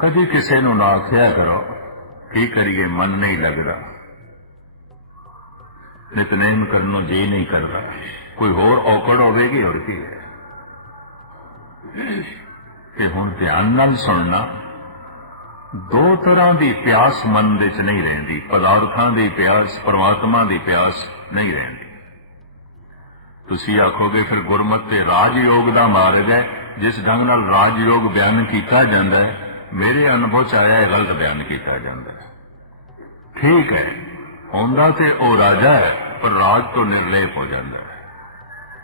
ਕਦੀ ਕਿਸੇ ਨੂੰ ਨਾ ਕਿਹਾ ਕਰੋ, ਕੀ ਕਰੀਏ, ਮਨ ਨਹੀਂ ਲੱਗਦਾ। ਨਿਤਨੇਮ ਕਰਨ ਨੂੰ ਜੀ ਨਹੀਂ ਕਰਦਾ। ਕੋਈ ਹੋਰ ਔਕੜ ਹੋਵੇਗੀ, ਹੋਰ ਕੀ ਹੈ? ਤੇ ਹੁਣ ਧਿਆਨ ਨਾਲ ਸੁਣਨਾ, ਦੋ ਤਰ੍ਹਾਂ ਦੀ ਪਿਆਸ ਮਨ ਦੇ ਚ ਨਹੀਂ ਰਹਿੰਦੀ। ਪਦਾਰਥਾਂ ਦੀ ਪਿਆਸ, ਪਰਮਾਤਮਾ ਦੀ ਪਿਆਸ ਨਹੀਂ ਰਹਿੰਦੀ। ਤੁਸੀਂ ਆਖੋਗੇ, ਫਿਰ ਗੁਰਮਤਿ ਤੇ ਰਾਜ ਯੋਗ ਦਾ ਮਾਰਗ ਹੈ, ਜਿਸ ਢੰਗ ਨਾਲ ਰਾਜ ਯੋਗ ਬਿਆਨ ਕੀਤਾ ਜਾਂਦਾ ਹੈ। ਮੇਰੇ ਅਨੁਭਵ ਚ ਆਇਆ ਹੈ ਗਲਤ ਬਿਆਨ ਕੀਤਾ ਜਾਂਦਾ। ਹੈ ਠੀਕ ਹੈ, ਹੁੰਦਾ ਤੇ ਉਹ ਰਾਜਾ ਹੈ, ਪਰ ਰਾਜ ਤੋਂ ਨਿਰਲੇਪ ਹੋ ਜਾਂਦਾ ਹੈ।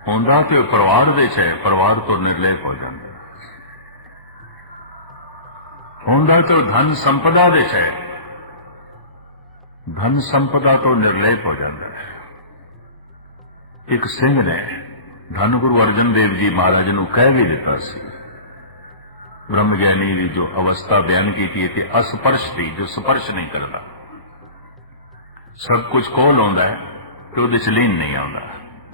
ਹੁੰਦਾ ਤੇ ਉਹ ਪਰਿਵਾਰ ਵਿੱਚ ਹੈ, ਪਰਿਵਾਰ ਤੋਂ ਨਿਰਲੇਪ ਹੋ ਜਾਂਦਾ ਹੈ। ਹੁੰਦਾ ਤੇ ਉਹ ਧਨ ਸੰਪਦਾ ਵਿੱਚ ਹੈ। ਧਨ ਸੰਪਦਾ ਤੋਂ ਨਿਰਲੇਪ ਹੋ ਜਾਂਦਾ ਹੈ। ਇੱਕ ਸਿੰਘ ਨੇ ਧੰਨ ਗੁਰੂ ਅਰਜਨ ਦੇਵ ਜੀ ਮਹਾਰਾਜ ਨੂੰ ਕਹਿ ਵੀ ਦਿੱਤਾ ਸੀ ਬ੍ਰਹਮ ਗਿਆਨੀ ਦੀ ਜੋ ਅਵਸਥਾ ਬਿਆਨ ਕੀਤੀ ਹੈ ਕਿ ਅਸਪਰਸ਼ ਦੀ, ਜੋ ਸਪਰਸ਼ ਨਹੀਂ ਕਰਦਾ। ਸਭ ਕੁਝ ਕੋਲ ਆਉਂਦਾ ਹੈ ਤੇ ਉਹਦੇ ਚ ਲੀਨ ਨਹੀਂ ਆਉਂਦਾ।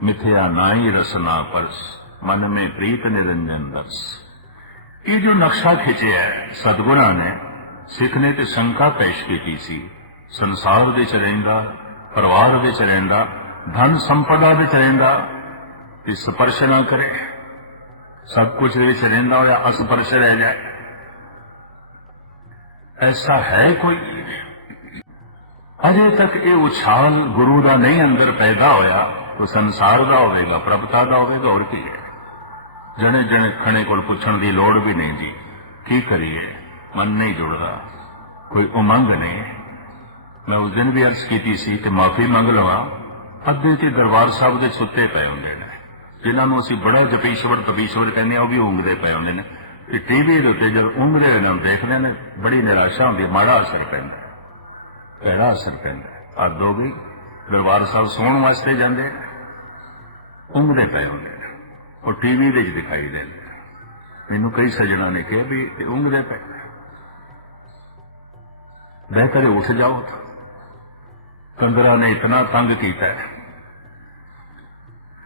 ਮਿਥਿਆ ਨਾਹੀ ਰਸਨਾ ਪਰਸ, ਮਨ ਮੇ ਪ੍ਰੀਤ ਨਿਰੰਜਨ ਦਰਸ। ਇਹ ਜੋ ਨਕਸ਼ਾ ਖਿੱਚਿਆ ਹੈ, ਸਤਗੁਰਾਂ ਨੇ ਸਿੱਖ ਨੇ ਤੇ ਸ਼ੰਕਾ ਪੇਸ਼ ਕੀਤੀ ਸੀ। ਸੰਸਾਰ ਦੇ ਚ ਰਹਿੰਦਾ, ਪਰਿਵਾਰ ਦੇ ਚ ਰਹਿੰਦਾ, ਧਨ ਸੰਪਦਾ ਵਿੱਚ ਰਹਿੰਦਾ, ਤੇ ਸਪਰਸ਼ ਨਾ ਕਰੇ। ਸਭ ਕੁਝ ਦੇ ਵਿੱਚ ਰਹਿੰਦਾ ਹੋਇਆ ਅਸਪਰਸ਼ ਰਹਿ ਜਾਏ ਐਸਾ ਹੈ ਕੋਈ? ਅਜੇ ਤੱਕ ਇਹ ਉਛਾਲ ਗੁਰੂ ਦਾ ਨਹੀਂ ਅੰਦਰ ਪੈਦਾ ਹੋਇਆ। ਤਾਂ ਸੰਸਾਰ ਦਾ ਹੋਵੇਗਾ, ਪ੍ਰਭਤਾ ਦਾ ਹੋਵੇਗਾ, ਹੋਰ ਕੀ ਹੈ? ਜਣੇ ਜਣੇ ਖਣੇ ਕੋਲ ਪੁੱਛਣ ਦੀ ਲੋੜ ਵੀ ਨਹੀਂ ਜੀ। ਕੀ ਕਰੀਏ? ਮਨ ਨਹੀਂ ਜੁੜਦਾ। ਕੋਈ ਉਮੰਗ ਨਹੀਂ। ਮੈਂ ਉਸ ਦਿਨ ਵੀ ਅਰਜ਼ ਕੀਤੀ ਸੀ ਤੇ ਮਾਫੀ ਮੰਗ ਲਵਾਂ। ਅੱਧੇ ਤੇ ਦਰਬਾਰ ਸਾਹਿਬ ਦੇ ਸੁੱਤੇ ਪਏ ਹੁੰਦੇ ਨੇ। ਜਿਨ੍ਹਾਂ ਨੂੰ ਅਸੀਂ ਬੜਾ ਜਪੀਸ਼ਵਰ ਤਪੀਸ਼ਵਰ ਕਹਿੰਦੇ ਆ ਉਹ ਵੀ ਉਂਗਦੇ ਪਏ ਹੁੰਦੇ ਨੇ ਤੇ ਟੀਵੀ ਦੇ ਉੱਤੇ ਜਦ ਉਂਗਦੇ ਹੋਏ ਦੇਖਦੇ ਨੇ ਬੜੀ ਨਿਰਾਸ਼ਾ ਹੁੰਦੀ ਹੈ, ਮਾੜਾ ਅਸਰ ਪੈਂਦਾ ਹੈ, ਅਸਰ ਪੈਂਦਾ ਹੈ। ਅੱਧ ਹੋ ਗਈ ਦਰਬਾਰ ਸਾਹਿਬ ਸੌਣ ਵਾਸਤੇ ਜਾਂਦੇ ਨੇ, ਉਂਗਦੇ ਪਏ ਹੁੰਦੇ ਨੇ ਉਹ ਟੀਵੀ ਦੇ ਵਿੱਚ ਦਿਖਾਈ ਦਿੰਦੇ ਨੇ। ਮੈਨੂੰ ਕਈ ਸੱਜਣਾ ਨੇ ਕਿਹਾ ਵੀ ਇਹ ਉਂਗਦੇ ਪਏ ਨੇ। ਬਿਹਤਰ ਉੱਠ ਜਾਓ ਕੰਦਰਾ ਨੇ ਇਤਨਾ ਤੰਗ ਕੀਤਾ ਹੈ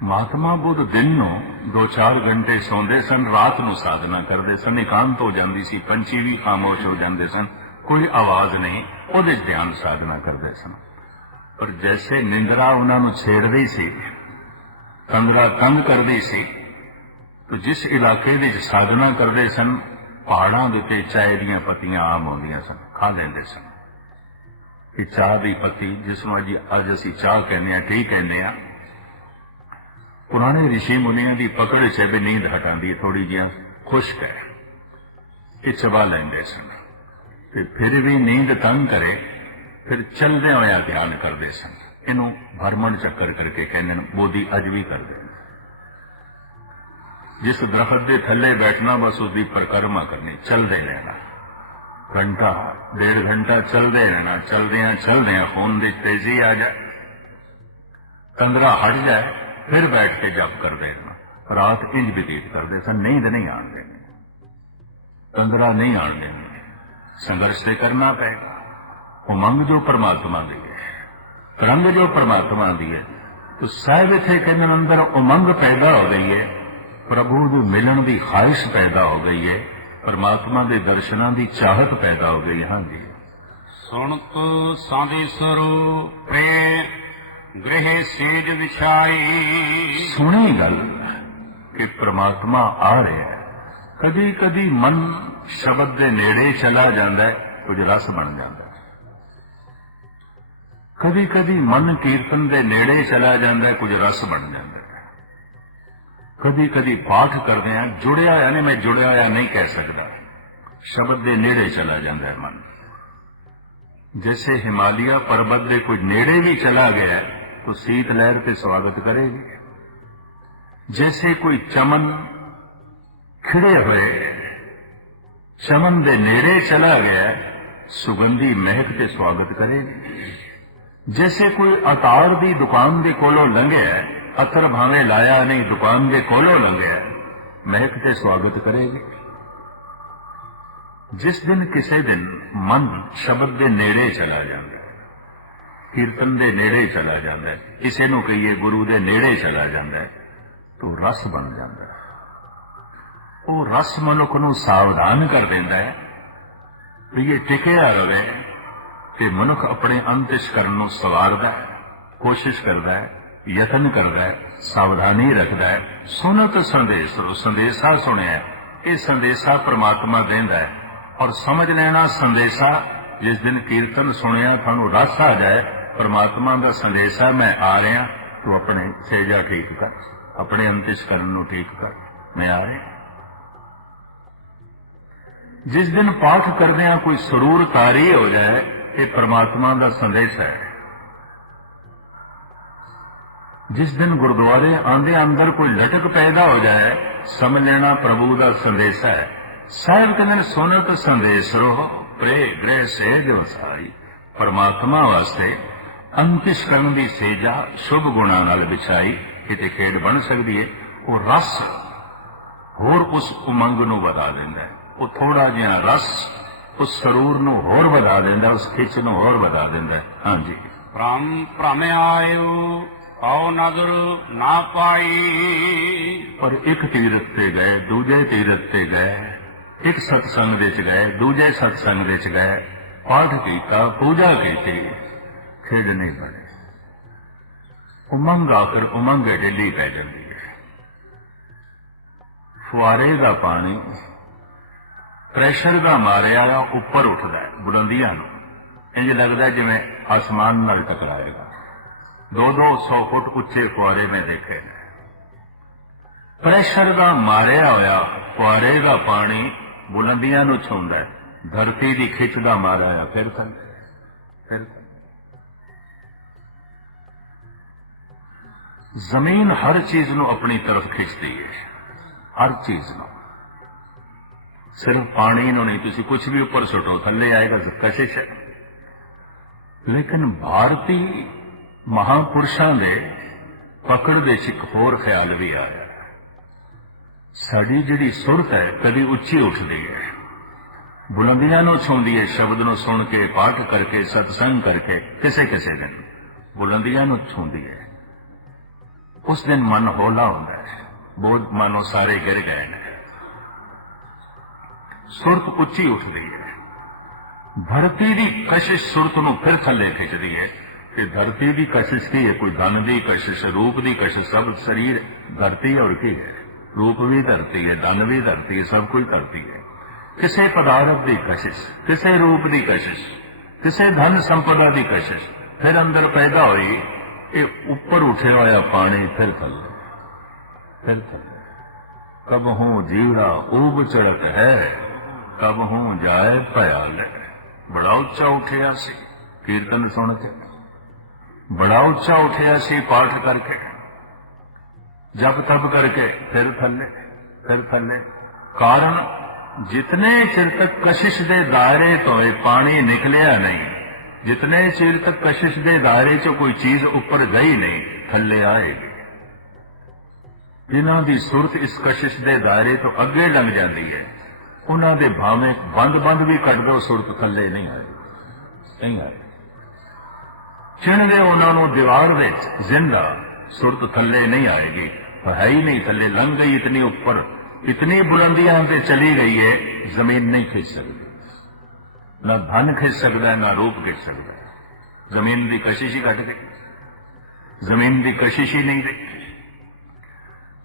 ਮਹਾਤਮਾ ਬੁੱਧ ਦਿਨ ਨੂੰ 2-4 ਘੰਟੇ ਸੌਂਦੇ ਸਨ, ਰਾਤ ਨੂੰ ਸਾਧਨਾ ਕਰਦੇ ਸਨ, ਇਕਾਂਤ ਹੋ ਜਾਂਦੀ ਸੀ, ਪੰਛੀ ਵੀ ਖਾਮੋਸ਼ ਹੋ ਜਾਂਦੇ ਸਨ, ਕੋਈ ਆਵਾਜ਼ ਨਹੀਂ, ਉਹਦੇ ਧਿਆਨ ਸਾਧਨਾ ਕਰਦੇ ਸਨ। ਪਰ ਜੈਸੇ ਨਿੰਦਰਾ ਉਹਨਾਂ ਨੂੰ ਛੇੜਦੀ ਸੀ ਕੰਦਰਾ ਤੰਗ ਕਰਦੀ ਸੀ, ਤੇ ਜਿਸ ਇਲਾਕੇ ਵਿੱਚ ਸਾਧਨਾ ਕਰਦੇ ਸਨ, ਪਹਾੜਾਂ ਦੇ ਉੱਤੇ ਚਾਹ ਦੀਆਂ ਪੱਤੀਆਂ ਆਮ ਹੁੰਦੀਆਂ ਸਨ, ਖਾ ਲੈਂਦੇ ਸਨ। ਇਹ ਚਾਹ ਦੀ ਪੱਤੀ, ਜਿਸ ਨੂੰ ਅੱਜ ਅੱਜ ਅਸੀਂ ਚਾਹ ਕਹਿੰਦੇ ਆ ਠੀਕ ਕਹਿੰਦੇ ਆ ਪੁਰਾਣੇ ਰਿਸ਼ੀ ਮੁਨੀਆਂ ਦੀ ਪਕੜ ਚ ਵੀ ਨੀਂਦ ਹਟਾਉਂਦੀ ਹੈ ਥੋੜੀ ਜਿਹਾ ਖੁਸ਼ਕ ਹੈ। ਇਹ ਚਬਾ ਲੈਂਦੇ ਸਨ। ਤੇ ਫਿਰ ਵੀ ਨੀਂਦ ਤੰਗ ਕਰੇ, ਫਿਰ ਚੱਲਦੇ ਹੋਇਆ ਧਿਆਨ ਕਰਦੇ ਸਨ। ਇਹਨੂੰ ਭਰਮਣ ਚੱਕਰ ਕਰਕੇ ਕਹਿੰਦੇ ਨੇ ਬੋਧੀ ਅੱਜ ਵੀ ਕਰਦੇ ਨੇ। ਜਿਸ ਦਰਖਤ ਦੇ ਥੱਲੇ ਬੈਠਣਾ, ਬਸ ਉਸ ਦੀ ਪਰਕਰਮਾ ਕਰਨੀ, ਚੱਲਦੇ ਰਹਿਣਾ। ਘੰਟਾ, ਡੇਢ ਘੰਟਾ ਚੱਲਦੇ ਰਹਿਣਾ ਚਲਦਿਆਂ ਚਲਦਿਆਂ ਖੂਨ ਦੀ ਤੇਜ਼ੀ ਆ ਜਾ ਕੰਦਰਾ ਹਟ ਜਾਏ। ਫਿਰ ਬੈਠ ਕੇ ਜਪ ਕਰਦੇ ਸਨ। ਰਾਤ ਇੰਜ ਬਤੀਤ ਕਰਦੇ ਸਨ ਨੀਂਦ ਨਹੀਂ ਆਣ ਦੇਣੀ ਨਹੀਂ ਆਣ ਸੰਘਰਸ਼ ਤੇ ਕਰਨਾ ਪਏਗਾ ਉਮੰਗ ਜੋ ਪਰਮਾਤਮਾ ਦੀ ਹੈ, ਰੰਗ ਜੋ ਪਰਮਾਤਮਾ ਦੀ ਹੈ तो ਸਾਹਿਬ ਇੱਥੇ ਕਹਿੰਦੇ ਨੇ ਅੰਦਰ ਉਮੰਗ ਪੈਦਾ ਹੋ ਗਈ ਹੈ, ਪ੍ਰਭੂ ਨੂੰ ਮਿਲਣ ਦੀ ਖਾਹਿਸ਼ ਪੈਦਾ ਹੋ ਗਈ ਹੈ, ਪਰਮਾਤਮਾ ਦੇ ਦਰਸ਼ਨਾਂ ਦੀ ਚਾਹਤ ਪੈਦਾ ਹੋ ਗਈ ਹਾਂਜੀ। ਸੁਣਤ ਸਾਦੇਸਰੋ ਪ੍ਰੇ ਗ੍ਰਹਿ ਸੇਜ ਵਿਛਾਈ ਸੁਣੀ ਗੱਲ ਕਿ ਪ੍ਰਮਾਤਮਾ ਆ ਰਿਹਾ ਹੈ ਕਦੀ ਕਦੀ ਮਨ ਸ਼ਬਦ ਦੇ ਨੇੜੇ ਚਲਾ ਜਾਂਦਾ ਹੈ ਕੁਝ ਰਸ ਬਣ ਜਾਂਦਾ ਹੈ ਕਦੀ ਕਦੀ ਮਨ ਕੀਰਤਨ ਦੇ ਨੇੜੇ ਚਲਾ ਜਾਂਦਾ ਹੈ ਕੁਝ ਰਸ ਬਣ ਜਾਂਦਾ ਹੈ ਕਦੀ ਕਦੀ ਪਾਠ ਕਰਦੇ ਆ ਜੁੜਿਆ ਹੋਇਆ ਨਹੀਂ ਮੈਂ ਜੁੜਿਆ ਹੋਇਆ ਨਹੀਂ ਕਹਿ ਸਕਦਾ ਸ਼ਬਦ ਦੇ ਨੇੜੇ ਚਲਾ ਜਾਂਦਾ ਹੈ ਮਨ जैसे हिमालय पर्वत के कुछ नेड़े भी चला गया तो शीत लहर पे स्वागत करेगी जैसे कोई चमन खिड़े हुए चमन के नेड़े चला गया सुगंधी महक के स्वागत करेगी जैसे कोई अतार दी दुकान के कोलों लंघिया अतर भावे लाया नहीं दुकान के कोलों लंघिया महक के स्वागत करेगी ਜਿਸ ਦਿਨ ਕਿਸੇ ਦਿਨ ਮਨ ਸ਼ਬਦ ਦੇ ਨੇੜੇ ਚਲਾ ਜਾਂਦਾ ਹੈ ਕੀਰਤਨ ਦੇ ਨੇੜੇ ਚਲਾ ਜਾਂਦਾ ਹੈ। ਕਿਸੇ ਨੂੰ ਕਹੀਏ ਗੁਰੂ ਦੇ ਨੇੜੇ ਚਲਾ ਜਾਂਦਾ ਹੈ। ਤਾਂ ਰਸ ਬਣ ਜਾਂਦਾ ਹੈ। ਉਹ ਰਸ ਮਨੁੱਖ ਨੂੰ ਸਾਵਧਾਨ ਕਰ ਦਿੰਦਾ ਹੈ ਵੀ ਇਹ ਟਿਕਿਆ ਰਵੇ ਤੇ ਮਨੁੱਖ ਆਪਣੇ ਅੰਤਿਸ਼ ਕਰਨ ਨੂੰ ਸਵਾਰਦਾ ਹੈ, ਕੋਸ਼ਿਸ਼ ਕਰਦਾ ਹੈ, ਯਤਨ ਕਰਦਾ ਹੈ, ਸਾਵਧਾਨੀ ਰੱਖਦਾ ਹੈ। ਸੁਨਤ ਸੰਦੇਸ਼ ਰੋ ਸੰਦੇਸ਼ਾ ਸੁਣਿਆ ਇਹ ਸੰਦੇਸ਼ਾ ਪ੍ਰਮਾਤਮਾ ਦਿੰਦਾ ਹੈ। ਔਰ ਸਮਝ ਲੈਣਾ ਸੰਦੇਸ਼ਾ, ਜਿਸ ਦਿਨ ਕੀਰਤਨ ਸੁਣਿਆ, ਤੁਹਾਨੂੰ ਰਸ ਆ ਜਾਏ ਪ੍ਰਮਾਤਮਾ ਦਾ ਸੰਦੇਸ਼ਾ ਮੈਂ ਆ ਰਿਹਾ, ਤੂੰ ਆਪਣੇ ਸੇਜਾ ਠੀਕ ਕਰ, ਆਪਣੇ ਅੰਤਿਸ਼ ਕਰਨ ਨੂੰ ਠੀਕ ਕਰ, ਮੈਂ ਆ ਰਿਹਾ। ਜਿਸ ਦਿਨ ਪਾਠ ਕਰਦਿਆਂ ਕੋਈ ਸਰੂਰ ਤਾਰੀ ਹੋ ਜਾਏ, ਇਹ ਪ੍ਰਮਾਤਮਾ ਦਾ ਸੰਦੇਸ਼ ਹੈ। ਜਿਸ ਦਿਨ ਗੁਰਦੁਆਰੇ ਆਂਦੇ ਅੰਦਰ ਕੋਈ ਲਟਕ ਪੈਦਾ ਹੋ ਜਾਏ, ਸਮਝ ਲੈਣਾ ਪ੍ਰਭੂ ਦਾ ਸੰਦੇਸ਼ ਹੈ। ਸਾਹਿਬ ਕਹਿੰਦੇ ਨੇ, ਸੁਨਤ ਸੰਦੇਸ਼ ਰੋ ਪ੍ਰੇ ਗ੍ਰਹਿ ਸੇਜ ਵਸਾਈ, ਪਰਮਾਤਮਾ ਵਾਸਤੇ ਅੰਤਿਸ਼ ਕਰਨ ਦੀ ਸੇਜਾ ਸ਼ੁਭ ਗੁਣਾਂ ਨਾਲ ਵਿਛਾਈ ਕਿਤੇ ਖੇਡ ਬਣ ਸਕਦੀ ਹੈ ਉਹ ਰਸ ਹੋਰ ਉਸ ਉਮੰਗ ਨੂੰ ਵਧਾ ਦਿੰਦਾ ਹੈ। ਉਹ ਥੋੜਾ ਜਿਹਾ ਰਸ ਉਸ ਸਰੂਰ ਨੂੰ ਹੋਰ ਵਧਾ ਦਿੰਦਾ ਉਸ ਖਿੱਚ ਨੂੰ ਹੋਰ ਵਧਾ ਦਿੰਦਾ। ਹਾਂਜੀ। ਭ੍ਰਮ ਭ੍ਰਮ ਆਇਓ ਆਉ ਨਦਰ ਨਾ ਪਾਈ। ਪਰ ਇੱਕ ਤੀਰਥ ਤੇ ਗਏ ਦੂਜੇ ਤੀਰਥ ਤੇ ਗਏ ਇੱਕ ਸਤਸੰਗ ਵਿੱਚ ਗਏ ਦੂਜੇ ਸਤਸੰਗ ਵਿੱਚ ਗਏ ਪਾਠ ਕੀਤਾ ਪੂਜਾ ਕੀਤੀ। ਖੇਡ ਨਹੀਂ ਬਣੇ। ਉਮੰਗ ਆਖਰ ਉਮੰਗ ਢਿੱਲੀ ਪੈ ਜਾਂਦੀ ਹੈ। ਫੁਆਰੇ ਦਾ ਪਾਣੀ ਪ੍ਰੈਸ਼ਰ ਦਾ ਮਾਰਿਆ ਆ ਉੱਪਰ ਉੱਠਦਾ ਹੈ ਬੁਲੰਦੀਆਂ ਨੂੰ। ਇੰਜ ਲੱਗਦਾ ਜਿਵੇਂ ਆਸਮਾਨ ਨਾਲ ਟਕਰਾਏਗਾ। ਦੋ ਦੋ ਸੌ ਫੁੱਟ ਉੱਚੇ ਫੁਆਰੇ ਮੈਂ ਦੇਖੇ ਨੇ। ਪ੍ਰੈਸ਼ਰ ਦਾ ਮਾਰਿਆ ਹੋਇਆ ਫੁਆਰੇ ਦਾ ਪਾਣੀ ਬੁਲੰਦੀਆਂ ਨੂੰ ਛੂੰਦਾ ਹੈ। ਧਰਤੀ ਦੀ ਖਿੱਚ ਦਾ ਮਾਰਿਆ ਆ ਫਿਰ ਥੱਲੇ ਫਿਰ ਜ਼ਮੀਨ ਹਰ ਚੀਜ਼ ਨੂੰ ਆਪਣੀ ਤਰਫ ਖਿੱਚਦੀ ਹੈ। ਹਰ ਚੀਜ਼ ਨੂੰ। ਸਿਰਫ ਪਾਣੀ ਨੂੰ ਨਹੀਂ, ਤੁਸੀਂ ਕੁਝ ਵੀ ਉੱਪਰ ਸੁੱਟੋ, ਥੱਲੇ ਆਏਗਾ ਕਸ਼ਿਸ਼ ਹੈ। ਲੇਕਿਨ ਭਾਰਤੀ ਮਹਾਪੁਰਸ਼ਾਂ ਦੇ ਪਕੜ ਦੇ ਵਿੱਚ ਇੱਕ ਹੋਰ ਖਿਆਲ ਵੀ ਆਇਆ ਸਾਡੀ ਜਿਹੜੀ ਸੁਰਤ ਹੈ, ਕਦੀ ਉੱਚੀ ਉੱਠਦੀ ਹੈ। ਬੁਲੰਦੀਆਂ ਨੂੰ ਛੂੰਦੀ ਹੈ, ਸ਼ਬਦ ਨੂੰ ਸੁਣ ਕੇ, ਪਾਠ ਕਰਕੇ, ਸਤਸੰਗ ਕਰਕੇ ਕਿਸੇ ਕਿਸੇ ਦਿਨ ਬੁਲੰਦੀਆਂ ਨੂੰ ਛੂੰਦੀ ਹੈ। ਉਸ ਦਿਨ ਮਨ ਹੋਲਾ ਹੁੰਦਾ ਹੈ। ਬੋਧ ਮਾਨੋ ਸਾਰੇ ਗਿਰ ਗਏ ਨੇ। ਸੁਰਤ ਉੱਚੀ ਉੱਠਦੀ ਹੈ। ਧਰਤੀ ਦੀ ਕਸ਼ਿਸ਼ ਸੁਰਤ ਨੂੰ ਫਿਰ ਥੱਲੇ ਖਿੱਚਦੀ ਹੈ। ਕਿ ਧਰਤੀ ਦੀ ਕਸ਼ਿਸ਼ ਕੀ ਹੈ? ਕੋਈ ਧਨ ਦੀ ਕਸ਼ਿਸ਼, ਰੂਪ ਦੀ ਕਸ਼ਿਸ਼, ਸਭ ਸਰੀਰ, ਧਰਤੀ ਔਰ ਕੀ ਹੈ? ਰੂਪ ਵੀ ਧਰਤੀ ਹੈ, ਧਨ ਵੀ ਧਰਤੀ ਹੈ, ਸਭ ਕੁਝ ਧਰਤੀ ਹੈ। ਕਿਸੇ ਪਦਾਰਥ ਦੀ ਕਸ਼ਿਸ਼, ਕਿਸੇ ਰੂਪ ਦੀ ਕਸ਼ਿਸ਼, ਕਿਸੇ ਧਨ ਸੰਪਦਾ ਦੀ ਕਸ਼ਿਸ਼, ਫਿਰ ਅੰਦਰ ਪੈਦਾ ਹੋਈ ਇਹ ਉੱਪਰ ਉੱਠਿਆ ਹੋਇਆ ਪਾਣੀ ਫਿਰ ਥੱਲੇ ਫਿਰ ਥੱਲੇ। ਕਬ ਹੂੰ ਜੀਵੜਾ ਊਬ ਚੜਕ ਹੈ, ਕਬ ਹੂੰ ਜਾਏ ਭਿਆਲ ਬੜਾ ਉੱਚਾ ਉੱਠਿਆ ਸੀ, ਕੀਰਤਨ ਸੁਣ ਕੇ। ਬੜਾ ਉੱਚਾ ਉੱਠਿਆ ਸੀ ਪਾਠ ਕਰਕੇ। ਜਪ ਤਪ ਕਰਕੇ ਫਿਰ ਥੱਲੇ ਫਿਰ ਥੱਲੇ। ਕਾਰਨ ਜਿਤਨੇ ਚਿਰ ਤੱਕ ਕਸ਼ਿਸ਼ ਦੇ ਦਾਇਰੇ ਤੋਂ ਇਹ ਪਾਣੀ ਨਿਕਲਿਆ ਨਹੀਂ ਜਿਤਨੇ ਚਿਰ ਤੱਕ ਕਸ਼ਿਸ਼ ਦੇ ਦਾਇਰੇ ਚ ਕੋਈ ਚੀਜ਼ ਉੱਪਰ ਗਈ ਨਹੀਂ ਥੱਲੇ ਆਏਗੀ ਜਿਨ੍ਹਾਂ ਦੀ ਸੁਰਤ ਇਸ ਕਸ਼ਿਸ਼ ਦੇ ਦਾਇਰੇ ਤੋਂ ਅੱਗੇ ਲੰਘ ਜਾਂਦੀ ਹੈ ਉਹਨਾਂ ਦੇ ਭਾਵੇਂ ਬੰਦ-ਬੰਦ ਵੀ ਕੱਢ ਦੋ ਸੁਰਤ ਥੱਲੇ ਨਹੀਂ ਆਏਗੀ ਨਹੀਂ ਆਏ ਚਿਣਦੇ ਉਹਨਾਂ ਨੂੰ ਦੀਵਾਰ ਵਿੱਚ ਜ਼ਿੰਦਾ ਸੁਰਤ ਥੱਲੇ ਨਹੀਂ ਆਏਗੀ ਹੈ ਹੀ ਨਹੀਂ ਥੱਲੇ ਲੰਘ ਗਈ ਇਤਨੀ ਉੱਪਰ ਇਤਨੀ ਬੁਲੰਦੀਆਂ ਤੇ ਚਲੀ ਗਈ ਹੈ ਜ਼ਮੀਨ ਨਹੀਂ ਖਿੱਚ ਸਕਦੀ ਨਾ ਧਨ ਖਿੱਚ ਸਕਦਾ ਹੈ ਨਾ ਰੂਪ ਖਿੱਚ ਸਕਦਾ। ਹੈ ਜ਼ਮੀਨ ਦੀ ਕਸ਼ਿਸ਼ ਹੀ ਘਟ ਗਈ। ਜ਼ਮੀਨ ਦੀ ਕਸ਼ਿਸ਼ ਹੀ ਨਹੀਂ ਰਹੀ।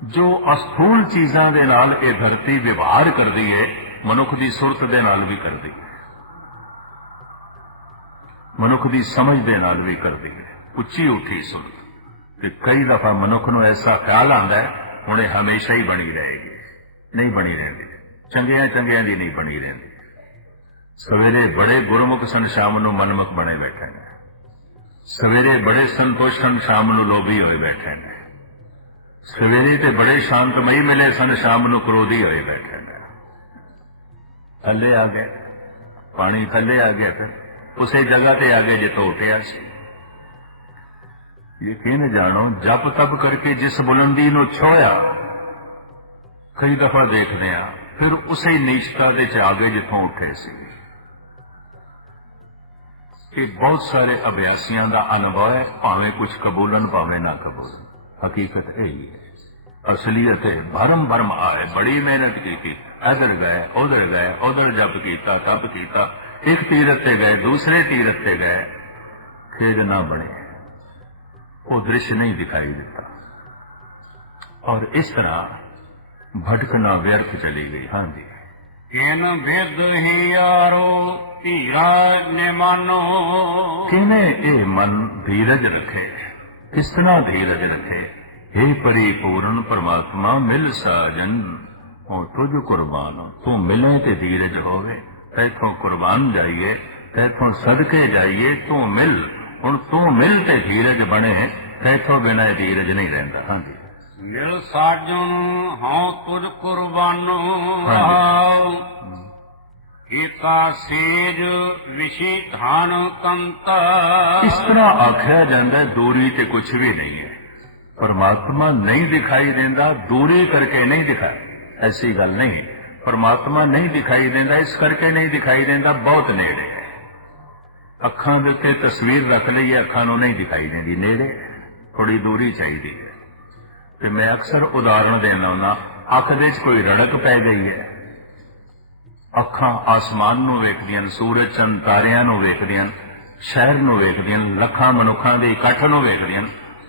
ਜੋ ਅਸਥੂਲ ਚੀਜ਼ਾਂ ਦੇ ਨਾਲ ਇਹ ਧਰਤੀ ਵਿਵਹਾਰ ਕਰਦੀ ਹੈ ਮਨੁੱਖ ਦੀ ਸੁਰਤ ਦੇ ਨਾਲ ਵੀ ਕਰਦੀ ਹੈ ਮਨੁੱਖ ਦੀ ਸਮਝ ਦੇ ਨਾਲ ਵੀ ਕਰਦੀ ਹੈ ਉੱਚੀ ਉੱਠੀ ਸੁਰਤ। ਤੇ ਕਈ ਦਫਾ ਮਨੁੱਖ ਨੂੰ ਐਸਾ ਖਿਆਲ ਆਉਂਦਾ ਹੈ ਹੁਣ ਇਹ ਹਮੇਸ਼ਾ ਹੀ ਬਣੀ ਰਹੇਗੀ। ਨਹੀਂ ਬਣੀ ਰਹਿੰਦੀ। ਚੰਗਿਆਂ ਚੰਗਿਆਂ ਦੀ ਨਹੀਂ ਬਣੀ ਰਹਿੰਦੀ। ਸਵੇਰੇ ਬੜੇ ਗੁਰਮੁਖ ਸਨ ਸ਼ਾਮ ਨੂੰ ਮਨਮੁਖ ਬਣੇ ਬੈਠੇ ਨੇ। ਸਵੇਰੇ ਬੜੇ ਸੰਤੋਸ਼ ਸਨ ਸ਼ਾਮ ਨੂੰ ਲੋਭੀ ਹੋਏ ਬੈਠੇ ਨੇ। ਸਵੇਰੇ ਤੇ ਬੜੇ ਸ਼ਾਂਤਮਈ ਮਿਲੇ ਸਨ ਸ਼ਾਮ ਨੂੰ ਕ੍ਰੋਧੀ ਹੋਏ ਬੈਠੇ ਨੇ। ਥੱਲੇ ਆ ਗਏ। ਪਾਣੀ ਥੱਲੇ ਆ ਗਿਆ ਫਿਰ। ਉਸੇ ਜਗ੍ਹਾ ਤੇ ਆ ਗਏ ਜਿੱਥੋਂ ਉੱਠਿਆ ਸੀ। ਕਿਹਨੇ ਜਾਣੋ? ਜਪ ਤਪ ਕਰਕੇ ਜਿਸ ਬੁਲੰਦੀ ਨੂੰ ਛੋਇਆ ਕਈ ਦਫਾ ਦੇਖਦੇ ਆ ਫਿਰ ਉਸੇ ਨੀਚਤਾ ਦੇ ਚ ਆ ਗਏ ਜਿੱਥੋਂ ਉੱਠੇ ਸੀ। ਇਹ ਬਹੁਤ ਸਾਰੇ ਅਭਿਆਸੀਆਂ ਦਾ ਅਨੁਭਵ ਹੈ, ਭਾਵੇਂ ਕੁਝ ਕਬੂਲਨ ਭਾਵੇਂ ਨਾ ਕਬੂਲਨ ਹਕੀਕਤ ਇਹ ਹੀ ਹੈ। ਅਸਲੀਅਤ ਹੈ ਭਰਮ ਭਰਮ ਆਏ, ਬੜੀ ਮਿਹਨਤ ਕੀਤੀ, ਇਧਰ ਗਏ, ਉਧਰ ਗਏ, ਉਧਰ ਜਪ ਕੀਤਾ, ਤਪ ਕੀਤਾ, ਇੱਕ ਤੀਰਥ ਤੇ ਗਏ, ਦੂਸਰੇ ਤੀਰਥ ਤੇ ਗਏ, ਖੇਡ ਨਾ ਬਣੇ। ਉਹ ਦ੍ਰਿਸ਼ ਨਹੀਂ ਦਿਖਾਈ ਦਿੱਤਾ। ਔਰ ਇਸ ਤਰ੍ਹਾਂ ਭਟਕਣਾ ਵਿਅਰਥ ਚਲੀ ਗਈ, ਹਾਂਜੀ। ਕਿਨ ਵਿਦ ਹੀ ਯਾਰੋ, ਧੀਰਾ ਨਿਮਾਨੋ ਕਿਵੇਂ ਇਹ ਮਨ ਧੀਰਜ ਰੱਖੇ? ਕਿਸ ਤਰ੍ਹਾਂ ਧੀਰਜ ਰੱਖੇ? हे ਪਰਿਪੂਰਨ ਪਰਮਾਤਮਾ, ਮਿਲ ਸਾਜਨ। ਹੋ ਤੁਝ ਕੁਰਬਾਨ, ਤੂੰ ਮਿਲੇ ਤੇ ਧੀਰਜ ਹੋਵੇ। ਤੈਥੋਂ ਕੁਰਬਾਨ ਜਾਈਏ, ਤੈਥੋਂ ਸਦਕੇ ਜਾਈਏ, ਤੂੰ ਮਿਲ। ਹੁਣ ਤੂੰ ਮਿਲ ਤੇ ਧੀਰਜ ਬਣੇ, ਤੈਥੋਂ ਬਿਨਾਂ ਇਹ ਧੀਰਜ ਨਹੀਂ ਰਹਿੰਦਾ। ਹਾਂਜੀ। ਮਿਲ ਸਾਜਨ ਹਉ ਤੁਝ ਕੁਰਬਾਨੋ ਹਾਂਜੀ। ਕੀਤਾ ਸੇਜ ਵਿਸ਼ੀ ਧਾਨ ਕੰਤਾ ਇਸ ਤਰ੍ਹਾਂ ਆਖਿਆ ਜਾਂਦਾ ਦੂਰੀ ਤੇ ਕੁਝ ਵੀ ਨਹੀਂ ਹੈ। ਪਰਮਾਤਮਾ ਨਹੀਂ ਦਿਖਾਈ ਦਿੰਦਾ ਦੂਰੀ ਕਰਕੇ ਨਹੀਂ ਦਿਖਾਈ। ਐਸੀ ਗੱਲ ਨਹੀਂ ਪਰਮਾਤਮਾ ਨਹੀਂ ਦਿਖਾਈ ਦਿੰਦਾ ਇਸ ਕਰਕੇ ਨਹੀਂ ਦਿਖਾਈ ਦਿੰਦਾ ਬਹੁਤ ਨੇੜੇ ਹੈ। ਅੱਖਾਂ ਦੇ ਉੱਤੇ ਤਸਵੀਰ ਰੱਖ ਲਈਏ ਅੱਖਾਂ ਨੂੰ ਨਹੀਂ ਦਿਖਾਈ ਦਿੰਦੀ ਨੇੜੇ ਥੋੜੀ ਦੂਰੀ ਚਾਹੀਦੀ ਹੈ। ਤੇ ਮੈਂ ਅਕਸਰ ਉਦਾਹਰਣ ਦੇਣਾ ਹੁੰਦਾ ਅੱਖ ਦੇ ਵਿੱਚ ਕੋਈ ਰੜਕ ਪੈ ਗਈ ਹੈ। ਅੱਖਾਂ ਆਸਮਾਨ ਨੂੰ ਵੇਖਦੀਆਂ ਸੂਰਜ ਚੰਦ ਤਾਰਿਆਂ ਨੂੰ ਵੇਖਦੀਆਂ ਸ਼ਹਿਰ ਨੂੰ ਵੇਖਦੀਆਂ ਲੱਖਾਂ ਮਨੁੱਖਾਂ ਦੇ ਇਕੱਠ ਨੂੰ ਵੇਖਦੀਆਂ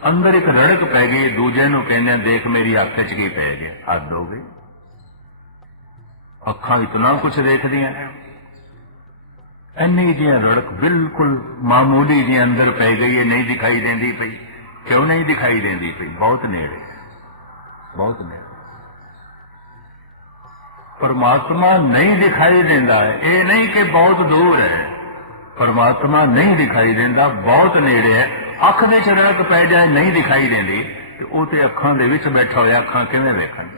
ਅੰਦਰ ਇੱਕ ਰੜਕ ਪੈ ਗਈ, ਦੂਜੇ ਨੂੰ ਕਹਿੰਦੇ ਦੇਖ ਮੇਰੀ ਅੱਖ 'ਚ ਕੀ ਪੈ ਗਿਆ। ਹੱਦ ਹੋ ਗਈ। ਅੱਖਾਂ ਇਤਨਾ ਕੁਝ ਦੇਖਦੀਆਂ ਨੇ। ਇੰਨੀ ਦੀਆਂ ਰੜਕ ਬਿਲਕੁਲ ਮਾਮੂਲੀ ਦੀ ਅੰਦਰ ਪੈ ਗਈ ਹੈ, ਨਹੀਂ ਦਿਖਾਈ ਦਿੰਦੀ ਪਈ। ਕਿਉਂ ਨਹੀਂ ਦਿਖਾਈ ਦਿੰਦੀ ਪਈ? ਬਹੁਤ ਨੇੜੇ। ਬਹੁਤ ਨੇੜੇ ਪਰਮਾਤਮਾ ਨਹੀਂ ਦਿਖਾਈ ਦਿੰਦਾ। ਇਹ ਨਹੀਂ ਕਿ ਬਹੁਤ ਦੂਰ ਹੈ। ਪਰਮਾਤਮਾ ਨਹੀਂ ਦਿਖਾਈ ਦਿੰਦਾ, ਬਹੁਤ ਨੇੜੇ ਹੈ। ਅੱਖ ਦੇ ਚੜਕ ਪੈ ਜਾਏ, ਨਹੀਂ ਦਿਖਾਈ ਦਿੰਦੀ, ਤੇ ਉਹ ਤੇ ਅੱਖਾਂ ਦੇ ਵਿੱਚ ਬੈਠਾ ਹੋਇਆ, ਅੱਖਾਂ ਕਿਵੇਂ ਵੇਖਣ?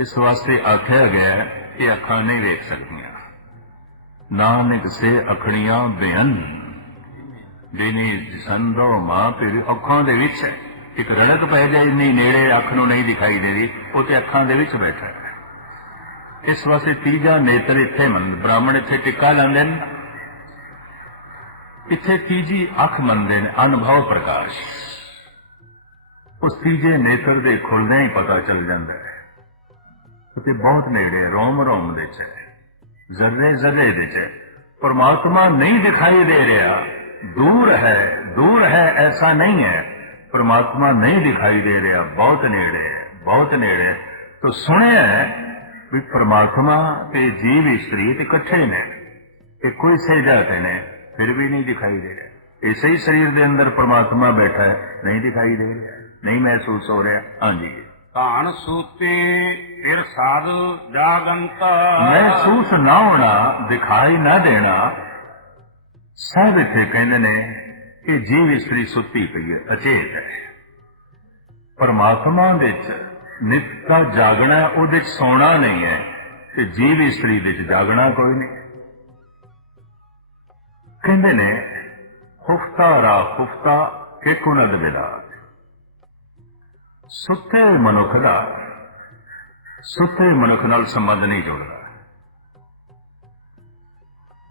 ਇਸ ਵਾਸਤੇ ਆਖਿਆ ਗਿਆ ਹੈ ਕਿ ਅੱਖਾਂ ਨਹੀਂ ਵੇਖ ਸਕਦੀਆਂ। ਨਾਨਕ ਸੇ ਅਖਣੀਆਂ ਬੇਅਨ ਜਿਹਨੇ ਸੰਦੋ ਮਾਂ ਤੇਰੀ ਅੱਖਾਂ ਦੇ ਵਿੱਚ ਹੈ। ਇੱਕ ਰੜਕ ਪੈ ਜਾਏ, ਇੰਨੀ ਨੇੜੇ ਅੱਖ ਨੂੰ ਨਹੀਂ ਦਿਖਾਈ ਦੇਦੀ ਉਹ ਤੇ ਅੱਖਾਂ ਦੇ ਵਿੱਚ ਬੈਠਾ ਹੈ। ਇਸ ਵਾਸਤੇ ਤੀਜਾ ਨੇਤਰ ਇੱਥੇ ਮੰਨ, ਬ੍ਰਾਹਮਣ ਇੱਥੇ ਟਿੱਕਾ ਲਾਉਂਦੇ ਨੇ। ਇੱਥੇ ਤੀਜੀ ਅੱਖ ਮੰਨਦੇ ਨੇ, ਅਨੁਭਵ ਪ੍ਰਕਾਸ਼। ਉਸ ਤੀਜੇ ਨੇਤਰ ਦੇ ਖੁੱਲਦਿਆਂ ਹੀ ਪਤਾ ਚੱਲ ਜਾਂਦਾ ਹੈ ਤੇ ਬਹੁਤ ਨੇੜੇ ਰੋਮ ਰੋਮ ਦੇ ਚ ਹੈ ਜ਼ਰਰੇ ਦੇ ਚ ਹੈ। ਪਰਮਾਤਮਾ ਨਹੀਂ ਦਿਖਾਈ ਦੇ ਰਿਹਾ, ਦੂਰ ਹੈ ਦੂਰ ਹੈ, ਐਸਾ ਨਹੀਂ ਹੈ। ਪਰਮਾਤਮਾ ਨਹੀਂ ਦਿਖਾਈ ਦੇ ਰਿਹਾ ਬਹੁਤ ਨੇੜੇ ਹੈ ਬਹੁਤ ਨੇੜੇ ਤੋ ਸੁਣਿਆ ਵੀ ਪਰਮਾਤਮਾ ਤੇ ਜੀਵ ਇਸਤਰੀ ਤੇ ਇਕੱਠੇ ਨੇ ਇਹ ਕੋਈ ਸਹਿਜਾ ਤੇ ਨੇ ਫਿਰ ਵੀ ਨਹੀਂ ਦਿਖਾਈ ਦੇ ਰਿਹਾ। ਇਸੇ ਹੀ ਸਰੀਰ ਦੇ ਅੰਦਰ ਪਰਮਾਤਮਾ ਬੈਠਾ ਹੈ ਨਹੀਂ ਦਿਖਾਈ ਦੇ ਰਿਹਾ ਨਹੀਂ ਮਹਿਸੂਸ ਹੋ ਰਿਹਾ। ਹਾਂਜੀ। ਧਾਨ ਸੂਤੇ ਫਿਰ ਸਾਧ ਜਾਗੰਤਾ। ਮਹਿਸੂਸ ਨਾ ਹੋਣਾ ਦਿਖਾਈ ਨਾ ਦੇਣਾ ਸਭ ਇੱਥੇ ਕਹਿੰਦੇ ਨੇ ਕਿ ਜੀਵ ਇਸਤਰੀ ਸੁੱਤੀ ਪਈ ਹੈ, ਅਚੇਤ ਹੈ। ਪਰਮਾਤਮਾ ਦੇ ਚ ਨਿਤ ਦਾ ਜਾਗਣਾ, ਉਹਦੇ ਚ ਸੌਣਾ ਨਹੀਂ ਹੈ, ਤੇ ਜੀਵ ਇਸਤਰੀ ਵਿੱਚ ਜਾਗਣਾ ਕੋਈ ਨਹੀਂ। ਕਹਿੰਦੇ ਨੇ, ਹੁਫਤਾ ਰਾ ਖੁਫਤਾ ਕਿ ਕੁਨਦ ਬਿਲਾ ਸੁੱਤੇ ਮਨੁੱਖ ਦਾ, ਸੁੱਤੇ ਮਨੁੱਖ ਨਾਲ ਸੰਬੰਧ ਨਹੀਂ ਜੁੜਦਾ।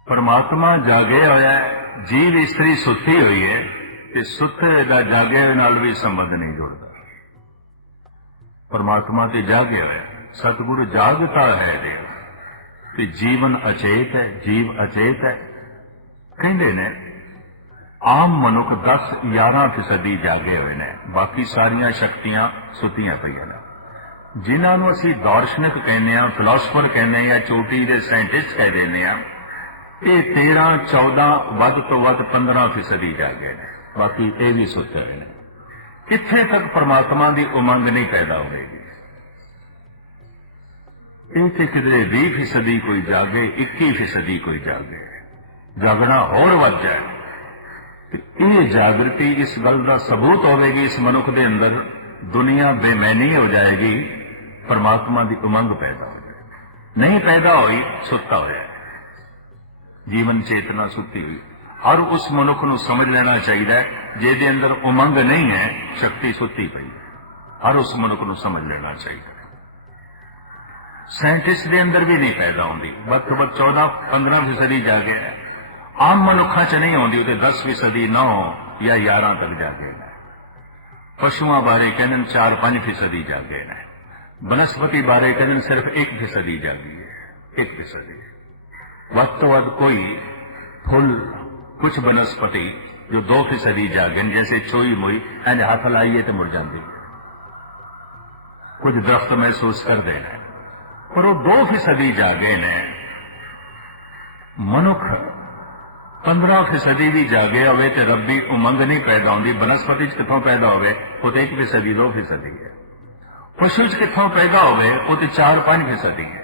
ਪਰਮਾਤਮਾ ਜਾਗਿਆ ਹੋਇਆ ਹੈ ਜੀਵ ਇਸਤਰੀ ਸੁੱਤੀ ਹੋਈ ਹੈ ਤੇ ਸੁੱਤੇ ਦਾ ਜਾਗਿਆ ਨਾਲ ਵੀ ਸੰਬੰਧ ਨਹੀਂ ਜੁੜਦਾ। ਪਰਮਾਤਮਾ ਤੇ ਜਾਗਿਆ ਹੋਇਆ ਹੈ। ਸਤਿਗੁਰੂ ਜਾਗਤਾ ਹੈ ਦੇ ਤੇ ਜੀਵਨ ਅਚੇਤ ਹੈ, ਜੀਵ ਅਚੇਤ ਹੈ। ਕਹਿੰਦੇ ਨੇ, ਆਮ ਮਨੁੱਖ 10 11 ਫੀਸਦੀ ਜਾਗੇ ਹੋਏ ਨੇ, ਬਾਕੀ ਸਾਰੀਆਂ ਸ਼ਕਤੀਆਂ ਸੁੱਤੀਆਂ ਪਈਆਂ ਨੇ। ਜਿਨ੍ਹਾਂ ਨੂੰ ਅਸੀਂ ਦਾਰਸ਼ਨਿਕ ਕਹਿੰਦੇ ਆ ਫਿਲਾਸਫਰ ਕਹਿੰਦੇ ਆ ਜਾਂ ਚੋਟੀ ਦੇ ਸਾਇੰਟਿਸਟ ਕਹਿ ਦਿੰਦੇ ਆ ਇਹ 13 14 ਵੱਧ ਤੋਂ ਵੱਧ 15 ਫੀਸਦੀ ਜਾਗੇ ਨੇ ਬਾਕੀ ਇਹ ਵੀ ਸੁੱਤੇ ਹੋਏ ਨੇ ਕਿੱਥੇ ਤੱਕ ਪਰਮਾਤਮਾ ਦੀ ਉਮੰਗ ਨਹੀਂ ਪੈਦਾ ਹੋਵੇਗੀ ਇਹ ਤੇ ਕਿਤੇ 20 ਫੀਸਦੀ ਕੋਈ ਜਾਗੇ 21 ਫੀਸਦੀ ਕੋਈ ਜਾਗੇ। ਜਾਗਣਾ ਹੋਰ ਵੱਧ ਜਾਏ। ਇਹ ਜਾਗਰਤੀ, ਇਸ ਗੱਲ ਦਾ ਸਬੂਤ ਹੋਵੇਗੀ, ਇਸ ਮਨੁੱਖ ਦੇ ਅੰਦਰ ਦੁਨੀਆ ਬੇਮੈਨੀ ਹੋ ਜਾਏਗੀ, ਪਰਮਾਤਮਾ ਦੀ ਉਮੰਗ ਪੈਦਾ ਹੋ ਜਾਏਗੀ ਨਹੀਂ ਪੈਦਾ ਹੋਈ, ਸੁੱਤਾ ਹੋਇਆ। ਜੀਵਨ ਚੇਤਨਾ ਸੁੱਤੀ ਹੋਈ। ਹਰ ਉਸ ਮਨੁੱਖ ਨੂੰ ਸਮਝ ਲੈਣਾ ਚਾਹੀਦਾ ਹੈ, ਜਿਹਦੇ ਅੰਦਰ ਉਮੰਗ ਨਹੀਂ ਹੈ, ਸ਼ਕਤੀ ਸੁੱਤੀ ਪਈ। ਹਰ ਉਸ ਮਨੁੱਖ ਨੂੰ ਸਮਝ ਲੈਣਾ ਚਾਹੀਦਾ ਸਾਇੰਟਿਸਟ ਦੇ ਅੰਦਰ ਵੀ ਨਹੀਂ ਪੈਦਾ ਹੁੰਦੀ। ਵੱਧ ਤੋਂ 14 15 ਫੀਸਦੀ ਜਾ ਗਿਆ ਆਮ ਮਨੁੱਖਾਂ 'ਚ ਨਹੀਂ ਆਉਂਦੀ ਉਹ ਤੇ 10 ਫੀਸਦੀ 9 ਜਾਂ 11 ਤੱਕ ਜਾ ਗਏ ਨੇ ਪਸ਼ੂਆਂ ਬਾਰੇ ਕਹਿੰਦੇ ਨੇ 4-5 ਫੀਸਦੀ ਜਾ ਗਏ ਨੇ ਬਨਸਪਤੀ ਬਾਰੇ ਕਹਿੰਦੇ ਸਿਰਫ 1 ਫੀਸਦੀ ਜਾ ਗਈ ਹੈ। 1 ਫੀਸਦੀ ਵੱਧ ਤੋਂ ਵੱਧ ਕੋਈ ਫੁੱਲ ਕੁਝ ਬਨਸਪਤੀ ਜੋ 2% ਜਾਗਨ ਜੈਸੇ ਚੋਈ ਮੋਈ ਇੰਜ ਹੱਥ ਲਾਈਏ ਤੇ ਮੁੜ ਜਾਂਦੀ ਕੁਝ ਦਰਖਤ ਮਹਿਸੂਸ ਕਰਦੇ ਨੇ ਪਰ ਉਹ 2% ਜਾਗੇ ਨੇ ਮਨੁੱਖ 15% ਵੀ ਜਾਗੇ ਹੋਵੇ ਤੇ ਰੱਬੀ ਉਮੰਗ ਨਹੀਂ ਪੈਦਾ ਹੁੰਦੀ ਬਨਸਪਤੀ ਚ ਕਿੱਥੋਂ ਪੈਦਾ ਹੋਵੇ ਉਹ ਤੇ 1% 2% ਹੈ ਪਸ਼ੂ ਚ ਕਿੱਥੋਂ ਪੈਦਾ ਹੋਵੇ ਉਹ ਤੇ 4-5% ਹੈ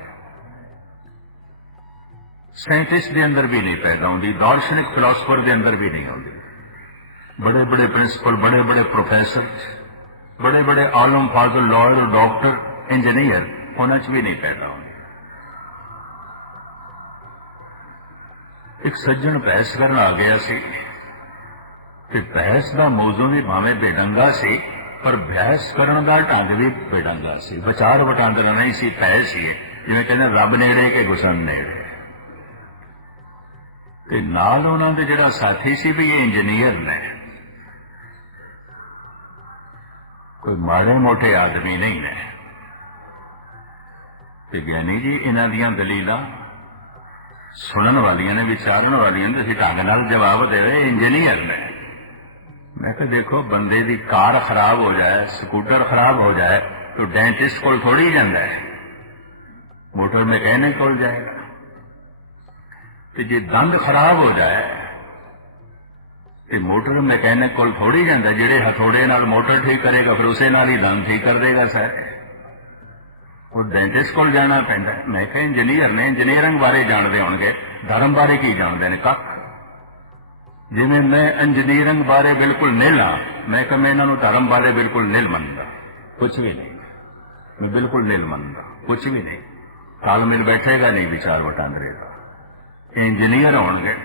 ਸਾਇੰਟਿਸਟ ਦੇ ਅੰਦਰ ਵੀ ਨਹੀਂ ਪੈਦਾ ਹੁੰਦੀ, ਦਾਰਸ਼ਨਿਕ ਫਿਲਾਸਫਰ ਦੇ ਅੰਦਰ ਵੀ ਨਹੀਂ ਹੁੰਦੀ ਬੜੇ ਬੜੇ ਪ੍ਰਿੰਸੀਪਲ, ਬੜੇ ਬੜੇ ਪ੍ਰੋਫੈਸਰ, ਬੜੇ ਬੜੇ ਆਲਮ ਫਾਜ਼ਲ, ਲਾਇਰ, ਡਾਕਟਰ, ਇੰਜੀਨੀਅਰ, ਉਹਨਾਂ ਚ ਵੀ ਨਹੀਂ ਪੈਦਾ ਹੁੰਦੀ। ਇੱਕ ਸੱਜਣ ਬਹਿਸ ਕਰਨ ਆ ਗਿਆ ਸੀ ਤੇ ਬਹਿਸ ਦਾ ਮੌਜੂ ਵੀ ਭਾਵੇਂ ਬੇਡੰਗਾ ਸੀ, ਪਰ ਬਹਿਸ ਕਰਨ ਦਾ ਢੰਗ ਵੀ ਬੇਡੰਗਾ ਸੀ। ਵਿਚਾਰ ਵਟਾਂਦਰਾ ਨਹੀਂ ਸੀ ਪੈ ਸੀ ਜਿਵੇਂ ਕਹਿੰਦੇ, ਰੱਬ ਨੇੜੇ ਕਿ ਗੁਸਨ ਨੇੜੇ। ਤੇ ਨਾਲ ਉਹਨਾਂ ਦੇ ਜਿਹੜਾ ਸਾਥੀ ਸੀ ਵੀ ਇਹ ਇੰਜੀਨੀਅਰ ਨੇ। ਕੋਈ ਮਾੜੇ ਮੋਟੇ ਆਦਮੀ ਨਹੀਂ ਨੇ। ਤੇ ਗਿਆਨੀ ਜੀ, ਇਹਨਾਂ ਦੀਆਂ ਦਲੀਲਾਂ ਸੁਣਨ ਵਾਲੀਆਂ ਨੇ, ਵਿਚਾਰਨ ਵਾਲੀਆਂ ਨੇ ਅਸੀਂ ਢੰਗ ਨਾਲ ਜਵਾਬ ਦੇ ਰਹੇ ਇੰਜੀਨੀਅਰ ਨੇ। ਮੈਂ ਕਿਹਾ, ਦੇਖੋ, ਬੰਦੇ ਦੀ ਕਾਰ ਖਰਾਬ ਹੋ ਜਾਏ, ਸਕੂਟਰ ਖਰਾਬ ਹੋ ਜਾਏ, ਤਾਂ ਡੈਂਟਿਸਟ ਕੋਲ ਥੋੜੀ ਜਾਂਦਾ ਹੈ। ਮੋਟਰ ਮਕੈਨਿਕ ਕੋਲ ਜਾਏਗਾ। ਤੇ ਜੇ ਦੰਦ ਖਰਾਬ ਹੋ ਜਾਏ, ਤੇ ਮੋਟਰ ਮਕੈਨਿਕ ਕੋਲ ਥੋੜੀ ਜਾਂਦਾ, ਜਿਹੜੇ ਹਥੋੜੇ ਨਾਲ ਮੋਟਰ ਠੀਕ ਕਰੇਗਾ, ਫਿਰ ਉਸੇ ਨਾਲ ਹੀ ਦੰਦ ਠੀਕ ਕਰ ਦੇਗਾ ਸਰ। ਉਹ ਡੈਂਟਿਸਟ ਕੋਲ ਜਾਣਾ ਪੈਂਦਾ। ਮੈਂ ਕਿਹਾ ਇੰਜੀਨੀਅਰ ਨੇ ਇੰਜੀਨੀਅਰਿੰਗ ਬਾਰੇ ਜਾਣਦੇ ਹੋਣਗੇ। ਧਰਮ ਬਾਰੇ ਕੀ ਜਾਣਦੇ ਨੇ? ਕੱਖ। ਜਿਵੇਂ ਮੈਂ ਇੰਜੀਨੀਅਰਿੰਗ ਬਾਰੇ ਬਿਲਕੁਲ ਨਿਲ ਆ ਮੈਂ ਕਿਹਾ, ਮੈਂ ਇਹਨਾਂ ਨੂੰ ਧਰਮ ਬਾਰੇ ਬਿਲਕੁਲ ਨਿਲ ਮੰਨਦਾ। ਕੁਝ ਵੀ ਨਹੀਂ। ਮੈਂ ਬਿਲਕੁਲ ਨਿਲ ਮੰਨਦਾ। ਕੁਝ ਵੀ ਨਹੀਂ। ਤਾਲਮੇਲ ਬੈਠੇਗਾ ਨਹੀਂ ਵਿਚਾਰ ਵਟਾਂਦਰੇ ਦਾ। ਇੰਜੀਨੀਅਰ ਹੋਣਗੇ।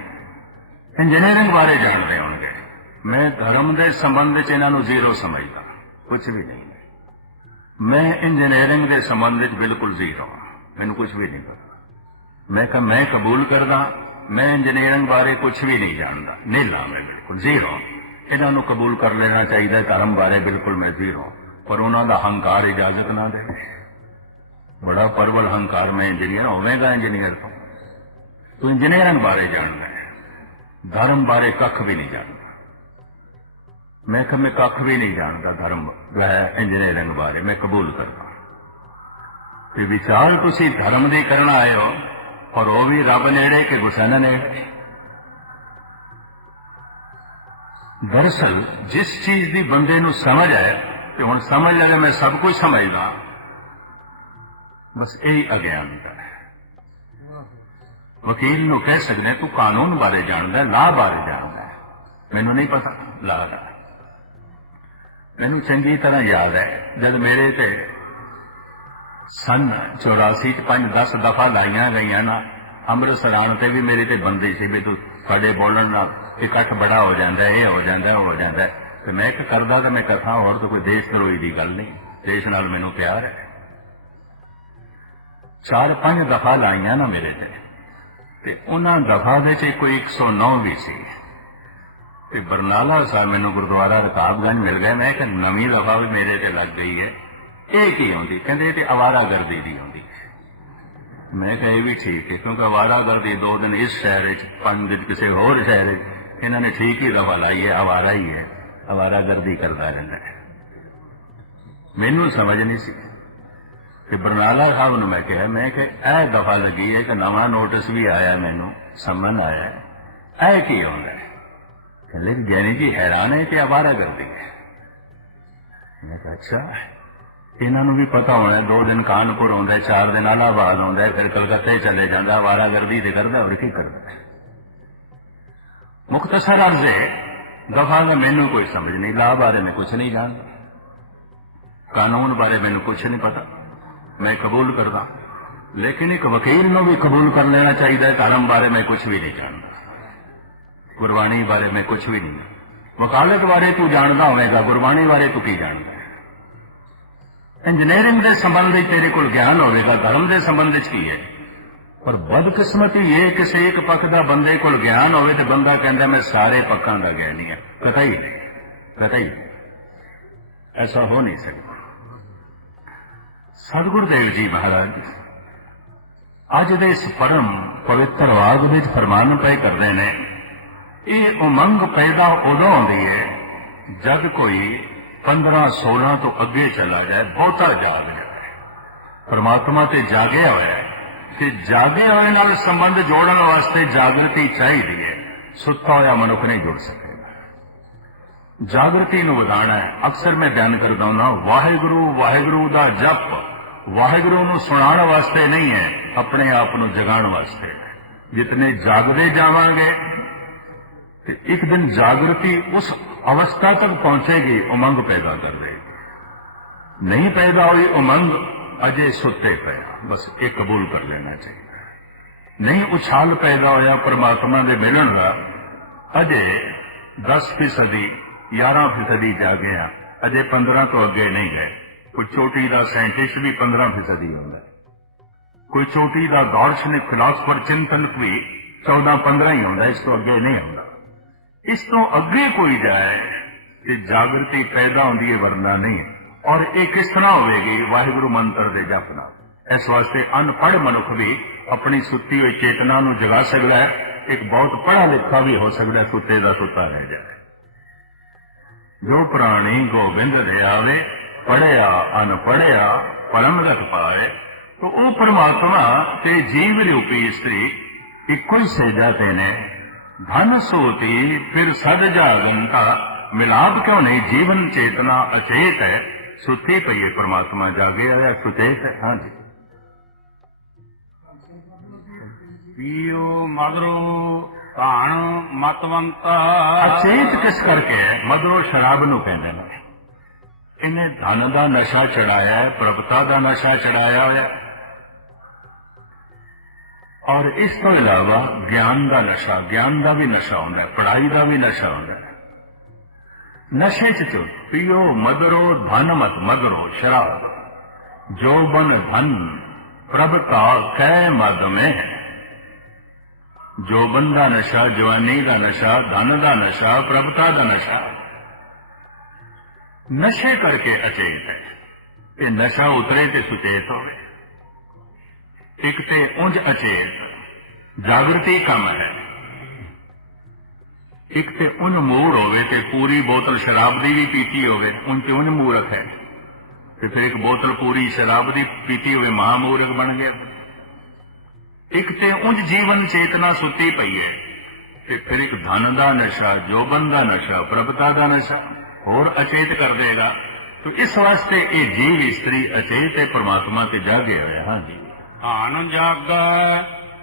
ਇੰਜੀਨੀਅਰਿੰਗ ਬਾਰੇ ਜਾਣਦੇ ਹੋਣਗੇ। ਮੈਂ ਧਰਮ ਦੇ ਸੰਬੰਧ ਵਿੱਚ ਇਹਨਾਂ ਨੂੰ ਜ਼ੀਰੋ ਸਮਝਦਾ। ਕੁਝ ਵੀ ਨਹੀਂ। ਮੈਂ ਇੰਜੀਨੀਅਰਿੰਗ ਦੇ ਸੰਬੰਧ ਵਿੱਚ ਬਿਲਕੁਲ ਜ਼ੀਰੋ ਹਾਂ। ਮੈਨੂੰ ਕੁਝ ਵੀ ਨਹੀਂ ਪਤਾ। ਮੈਂ ਕਿਹਾ, ਮੈਂ ਕਬੂਲ ਕਰਦਾ। ਮੈਂ ਇੰਜੀਨੀਅਰਿੰਗ ਬਾਰੇ ਕੁਝ ਵੀ ਨਹੀਂ ਜਾਣਦਾ। ਨੀਲਾ ਮੈਂ ਬਿਲਕੁਲ ਜ਼ੀਰੋ ਇਹਨਾਂ ਨੂੰ ਕਬੂਲ ਕਰ ਲੈਣਾ ਚਾਹੀਦਾ। ਧਰਮ ਬਾਰੇ ਬਿਲਕੁਲ ਮੈਂ ਜ਼ੀਰੋ ਪਰ ਉਹਨਾਂ ਦਾ ਹੰਕਾਰ ਇਜਾਜ਼ਤ ਨਾ ਦੇਵੇ। ਬੜਾ ਪਰਵਲ ਹੰਕਾਰ ਮੈਂ ਇੰਜੀਨੀਅਰ ਹੋਵੇਗਾ ਇੰਜੀਨੀਅਰ ਤੋਂ ਤੂੰ ਇੰਜੀਨੀਅਰਿੰਗ ਬਾਰੇ ਜਾਣਦਾ ਹੈ। ਧਰਮ ਬਾਰੇ ਕੱਖ ਵੀ ਨਹੀਂ ਜਾਣਦਾ। ਮੈਂ ਕਿਹਾ, ਮੈਂ ਕੱਖ ਵੀ ਨਹੀਂ ਜਾਣਦਾ ਧਰਮ ਇੰਜੀਨੀਅਰਿੰਗ ਬਾਰੇ, ਮੈਂ ਕਬੂਲ ਕਰਦਾ। ਤੇ ਵਿਚਾਰ ਤੁਸੀਂ ਧਰਮ ਦੇ ਕਰਨ ਆਏ ਹੋ ਔਰ ਉਹ ਵੀ ਰੱਬ ਨੇੜੇ ਕਿ ਗੁਸਨ ਨੇੜੇ? ਦਰਅਸਲ, ਜਿਸ ਚੀਜ਼ ਦੀ ਬੰਦੇ ਨੂੰ ਸਮਝ ਆਏ, ਤੇ ਹੁਣ ਸਮਝ ਲਿਆ ਮੈਂ ਸਭ ਕੁਝ ਸਮਝਦਾ, ਬਸ ਇਹ ਅਗਿਆਨਤਾ ਹੈ। ਵਕੀਲ ਨੂੰ ਕਹਿ ਸਕਦੇ ਹਾਂ, ਤੂੰ ਕਾਨੂੰਨ ਬਾਰੇ ਜਾਣਦਾ ਹੈ ਲਾਅ ਬਾਰੇ ਜਾਣਦਾ ਮੈਨੂੰ ਨਹੀਂ ਪਤਾ ਲਾਅ ਦਾ ਮੈਨੂੰ ਚੰਗੀ ਤਰ੍ਹਾਂ ਯਾਦ ਹੈ ਜਦ ਮੇਰੇ ਤੇ ਸਨ 84 ਚ 5-10 ਦਫਾ ਲਾਈਆਂ ਗਈਆਂ ਨਾ ਅੰਮ੍ਰਿਤਸਰ ਆਉਣ ਤੇ ਵੀ ਮੇਰੇ ਤੇ ਬੰਦੇ ਸੀ ਵੀ ਤੂੰ ਸਾਡੇ ਬੋਲਣ ਨਾਲ ਇਕੱਠ ਬੜਾ ਹੋ ਜਾਂਦਾ ਇਹ ਹੋ ਜਾਂਦਾ ਉਹ ਹੋ ਜਾਂਦਾ ਤੇ ਮੈਂ ਇੱਕ ਕਰਦਾ ਤਾਂ ਮੈਂ ਕਥਾ ਹੋਰ ਤਾਂ ਕੋਈ ਦੇਸ਼ ਕਰੋਈ ਦੀ ਗੱਲ ਨਹੀਂ। ਦੇਸ਼ ਨਾਲ ਮੈਨੂੰ ਪਿਆਰ ਹੈ। ਚਾਰ ਪੰਜ ਦਫਾ ਲਾਈਆਂ ਨਾ ਮੇਰੇ ਤੇ। ਤੇ ਉਹਨਾਂ ਦਫਾ ਦੇ ਚ ਕੋਈ 109 ਵੀ ਸੀ। ਤੇ ਬਰਨਾਲਾ ਸਾਹਿਬ ਮੈਨੂੰ ਗੁਰਦੁਆਰਾ ਰਕਾਬਗੰਜ ਮਿਲ ਗਿਆ। ਮੈਂ ਕਿ ਨਵੀਂ ਦਫਾ ਵੀ ਮੇਰੇ ਤੇ ਲੱਗ ਗਈ ਹੈ। ਇਹ ਕੀ ਹੁੰਦੀ ਕਹਿੰਦੇ ਇਹ ਤੇ ਆਵਾਰਾਗਰਦੀ ਦੀ ਹੁੰਦੀ ਮੈਂ ਕਿਹਾ ਇਹ ਵੀ ਠੀਕ ਹੈ, ਕਿਉਂਕਿ ਆਵਾਰਾਗਰਦੀ ਦੋ ਦਿਨ ਇਸ ਸ਼ਹਿਰ ਵਿੱਚ, ਪੰਜ ਦਿਨ ਕਿਸੇ ਹੋਰ ਸ਼ਹਿਰ ਵਿੱਚ, ਇਹਨਾਂ ਨੇ ਠੀਕ ਹੀ ਦਫਾ ਲਾਈ ਹੈ, ਆਵਾਰਾ ਹੀ ਹੈ। ਆਵਾਰਾਗਰਦੀ ਕਰਦਾ ਰਹਿੰਦਾ ਮੈਨੂੰ ਸਮਝ ਨਹੀਂ ਸੀ। ਕਿ ਬਰਨਾਲਾ ਸਾਹਿਬ ਨੂੰ ਮੈਂ ਕਿਹਾ, ਮੈਂ ਕਿ ਇਹ ਦਫਾ ਲੱਗੀ ਹੈ ਕਿ ਨਵਾਂ ਨੋਟਿਸ ਵੀ ਆਇਆ ਮੈਨੂੰ, ਸੰਮਨ ਆਇਆ ਇਹ ਕੀ ਹੁੰਦਾ ਕਹਿੰਦੇ ਵੀ ਗਿਆਨੀ ਜੀ ਹੈਰਾਨ ਹੈ ਕਿ ਆਵਾਰਾ ਕਰਦੀ ਹੈ। ਮੈਂ ਕਿਹਾ, ਅੱਛਾ, ਇਹਨਾਂ ਨੂੰ ਵੀ ਪਤਾ ਹੋਣਾ ਦੋ ਦਿਨ ਕਾਨਪੁਰ ਆਉਂਦਾ ਚਾਰ ਦਿਨ ਇਲਾਹਾਬਾਦ ਆਉਂਦਾ ਫਿਰ ਕਲਕੱਤੇ ਚਲੇ ਜਾਂਦਾ ਆਵਾਰਾ ਗਰਦੀ ਤੇ ਕਰਦਾ ਹੋਰ ਕੀ ਕਰਦਾ ਮੁਖਤਸਰ ਅਰਜ਼, ਦਫਾ ਦਾ ਮੈਨੂੰ ਕੋਈ ਸਮਝ ਨਹੀਂ ਲਾ ਬਾਰੇ ਮੈਂ ਕੁਝ ਨਹੀਂ ਜਾਣਦਾ। ਕਾਨੂੰਨ ਬਾਰੇ ਮੈਨੂੰ ਕੁਝ ਨਹੀਂ ਪਤਾ। ਮੈਂ ਕਬੂਲ ਕਰਦਾ। ਲੇਕਿਨ ਇੱਕ ਵਕੀਲ ਨੂੰ ਵੀ ਕਬੂਲ ਕਰ ਲੈਣਾ ਚਾਹੀਦਾ ਹੈ, ਧਰਮ ਬਾਰੇ ਮੈਂ ਕੁਝ ਵੀ ਨਹੀਂ ਜਾਣਦਾ। ਗੁਰਬਾਣੀ ਬਾਰੇ ਮੈਂ ਕੁਝ ਵੀ ਨਹੀਂ। ਵਕਾਲਤ ਬਾਰੇ ਤੂੰ ਜਾਣਦਾ ਹੋਵੇਗਾ, ਗੁਰਬਾਣੀ ਬਾਰੇ ਤੂੰ ਕੀ ਜਾਣਦਾ ਇੰਜੀਨੀਅਰਿੰਗ ਦੇ ਸੰਬੰਧ ਵਿੱਚ ਤੇਰੇ ਕੋਲ ਗਿਆਨ ਹੋਵੇਗਾ, ਧਰਮ ਦੇ ਸੰਬੰਧ ਵਿੱਚ ਕੀ ਹੈ? ਪਰ ਬਦਕਿਸਮਤੀ ਇਹ ਕਿਸੇ ਇੱਕ ਪੱਖ ਦਾ ਬੰਦੇ ਕੋਲ ਗਿਆਨ ਹੋਵੇ ਤੇ ਬੰਦਾ ਕਹਿੰਦਾ, ਮੈਂ ਸਾਰੇ ਪੱਖਾਂ ਦਾ ਗਿਆਨੀ ਹਾਂ। ਕਤਈ ਨਹੀਂ। ਕਤਈ ਨਹੀਂ। ਐਸਾ ਹੋ ਨਹੀਂ ਸਕਦਾ। ਸਤਿਗੁਰੂ ਦੇਵ ਜੀ ਮਹਾਰਾਜ, ਅੱਜ ਦੇ ਇਸ ਪਰਮ ਪਵਿੱਤਰ ਵਾਗ ਵਿੱਚ ਫਰਮਾਨ ਪਏ ਕਰਦੇ ਨੇ, ਇਹ ਉਮੰਗ ਪੈਦਾ ਉਦੋਂ ਹੁੰਦੀ ਹੈ ਜਦ ਕੋਈ 15 16 ਤੋਂ ਅੱਗੇ ਚਲਾ ਜਾਏ, ਬਹੁਤਾ ਜਾਗ ਜਾਏ। ਪਰਮਾਤਮਾ ਤੇ ਜਾਗਿਆ ਹੋਇਆ ਤੇ ਕਿ ਜਾਗੇ ਹੋਏ ਨਾਲ ਸੰਬੰਧ ਜੋੜਨ ਵਾਸਤੇ ਜਾਗਰਤੀ ਚਾਹੀਦੀ ਹੈ ਸੁੱਤਾ ਹੋਇਆ ਮਨੁੱਖ ਨਹੀਂ ਜੁੜ ਸਕਦਾ। ਜਾਗਰਤੀ ਨੂੰ ਵਧਾਣਾ ਹੈ। ਅਕਸਰ ਮੈਂ ਬਿਆਨ ਕਰਦਾ ਹਾਂ, ਵਾਹਿਗੁਰੂ ਵਾਹਿਗੁਰੂ ਦਾ ਜਪ। ਵਾਹਿਗੁਰੂ ਨੂੰ ਸੁਣਾਉਣ ਵਾਸਤੇ ਨਹੀਂ ਹੈ, ਆਪਣੇ ਆਪ ਨੂੰ ਜਗਾਉਣ ਵਾਸਤੇ। ਜਿਤਨੇ ਜਾਗਦੇ ਜਾਵਾਂਗੇ, ਤੇ ਇੱਕ ਦਿਨ ਜਾਗਰਤੀ ਉਸ ਅਵਸਥਾ ਤੱਕ ਪਹੁੰਚੇਗੀ ਉਮੰਗ ਪੈਦਾ ਕਰ ਦੇਗੀ ਨਹੀਂ ਪੈਦਾ ਹੋਈ ਉਮੰਗ, ਅਜੇ ਸੁੱਤੇ ਪਏ ਬਸ ਇਹ ਕਬੂਲ ਕਰ ਲੈਣਾ ਚਾਹੀਦਾ ਨਹੀਂ ਉਛਾਲ ਪੈਦਾ ਹੋਇਆ ਪਰਮਾਤਮਾ ਦੇ ਮਿਲਣ ਦਾ, ਅਜੇ 10 ਫੀਸਦੀ 11 ਫੀਸਦੀ ਜਾਗੇ ਆ। ਅਜੇ 15 ਤੋਂ ਅੱਗੇ ਨਹੀਂ ਗਏ। ਕੋਈ ਚੋਟੀ ਦਾ ਸਾਇੰਟਿਸਟ ਵੀ 15 ਫੀਸਦੀ ਹੁੰਦਾ ਕੋਈ ਚੋਟੀ ਦਾ ਦਾਰਸ਼ਨਿਕ ਫਿਲਾਸਫਰ ਚਿੰਤਨਕ ਵੀ 14 15 ਹੀ ਹੁੰਦਾ, ਇਸ ਤੋਂ ਅੱਗੇ ਨਹੀਂ ਹੁੰਦਾ। ਇਸ ਤੋਂ ਅੱਗੇ ਕੋਈ ਜਾਏ ਤੇ ਜਾਗਰਤੀ ਪੈਦਾ ਹੁੰਦੀ ਹੈ, ਵਰਨਾ ਨਹੀਂ। ਔਰ ਇਹ ਕਿਸ ਤਰ੍ਹਾਂ ਹੋਵੇਗੀ? ਵਾਹਿਗੁਰੂ ਮੰਤਰ ਦੇ ਜਪ ਨਾਲ। ਇਸ ਵਾਸਤੇ ਅਨਪੜ੍ਹ ਮਨੁੱਖ ਵੀ ਆਪਣੀ ਸੁੱਤੀ ਹੋਈ ਚੇਤਨਾ ਨੂੰ ਜਗਾ ਸਕਦਾ ਹੈ। ਇੱਕ ਬਹੁਤ ਪੜ੍ਹਾ ਲਿਖਾ ਵੀ ਹੋ ਸਕਦਾ ਸੁੱਤੇ ਦਾ ਸੁੱਤਾ ਰਹਿ ਜਾਏ। ਜੋ ਪ੍ਰਾਣੀ ਗੋਬਿੰਦ ਦੇ ਆਵੇ ਪੜਿਆ ਅਨਪੜਿਆ ਪਰਮ ਰਖ ਪਾਏ तो ਉਹ ਪਰਮਾਤਮਾ ਤੇ ਜੀਵ ਰੂਪੀ ਇਸਤਰੀ ਇੱਕੋ ਹੀ ਸੇਜਾ ਤੇ ਨੇ। ਧਨ ਸੋਤੀ ਫਿਰ ਸਦ ਜਾਗਨ का ਮਿਲਾਪ ਕਿਉਂ ਨਹੀਂ? ਜੀਵਨ ਚੇਤਨਾ ਅਚੇਤ ਹੈ। ਸੁੱਤੀ ਪਈ ਹੈ ਪਰਮਾਤਮਾ, ਜਾਗੇ ਆਇਆ ਸੁਚੇਤ ਹੈ। ਹਾਂਜੀ। ਪੀਓ ਮਗਰੋ। ਧਾਨ ਮਤਵੰਤ। ਅਚੇਤ ਕਿਸ ਕਰਕੇ? ਹੈ ਮਦਰੋ ਸ਼ਰਾਬ ਨੂੰ ਕਹਿੰਦੇ ਨੇ। ਇਹਨੇ ਧਨ ਦਾ ਨਸ਼ਾ ਚੜਾਇਆ ਹੈ ਪ੍ਰਭਤਾ ਦਾ ਨਸ਼ਾ ਚੜਾਇਆ ਹੋਇਆ ਹੈ। ਔਰ ਇਸ ਤੋਂ ਇਲਾਵਾ ਗਿਆਨ ਦਾ ਨਸ਼ਾ ਗਿਆਨ ਦਾ ਵੀ ਨਸ਼ਾ ਹੁੰਦਾ ਹੈ ਪੜ੍ਹਾਈ ਦਾ ਵੀ ਨਸ਼ਾ ਹੁੰਦਾ ਹੈ। ਨਸ਼ੇ ਚ ਚੋ ਪੀਓ ਮਦਰੋ ਧਨ ਮਤ ਮਦਰੋ ਸ਼ਰਾਬ। ਜੋ ਬਨ ਧਨ ਪ੍ਰਭਤਾ ਕੈ ਮਦ में है ਜੋਬਨ ਦਾ ਨਸ਼ਾ, ਜਵਾਨੀ ਦਾ ਨਸ਼ਾ, ਧਨ ਦਾ ਨਸ਼ਾ, ਪ੍ਰਭਤਾ ਦਾ ਨਸ਼ਾ, ਨਸ਼ੇ ਕਰਕੇ ਅਚੇਤ ਹੈ। ਇਹ ਨਸ਼ਾ ਉਤਰੇ ਤੇ ਸੁਚੇਤ ਹੋਵੇ। ਇੱਕ ਤੇ ਉਂਝ ਅਚੇਤ, ਜਾਗਰਤੀ ਕੰਮ ਹੈ। ਇੱਕ ਤੇ ਉਂਝ ਮੂੜ ਹੋਵੇ ਤੇ ਪੂਰੀ ਬੋਤਲ ਸ਼ਰਾਬ ਦੀ ਵੀ ਪੀਤੀ ਹੋਵੇ, ਉਂਝ ਤੇ ਉਂਝ ਮੂਰਖ ਹੈ। ਤੇ ਫਿਰ ਇੱਕ ਬੋਤਲ ਪੂਰੀ ਸ਼ਰਾਬ ਦੀ ਪੀਤੀ ਹੋਵੇ, ਮਹਾਮੂਰਖ ਬਣ ਗਿਆ। ਇੱਕ ਤੇ ਉਂਝ ਜੀਵਨ ਚੇਤਨਾ ਸੁੱਤੀ ਪਈ ਹੈ ਤੇ ਫਿਰ ਇੱਕ ਧਨ ਦਾ ਨਸ਼ਾ ਜੋਬਨ ਦਾ ਨਸ਼ਾ ਪ੍ਰਭਤਾ ਦਾ ਨਸ਼ਾ ਹੋਰ ਅਚੇਤ ਕਰ ਦੇਗਾ। ਤੋ ਇਸ ਵਾਸਤੇ ਇਹ ਜੀਵ ਇਸਤਰੀ ਅਚੇਤ ਹੈ ਪਰਮਾਤਮਾ ਤੇ ਜਾਗੇ ਹੋਇਆ ਹਾਂਜੀ। ਧਾਨ ਜਾਗੈ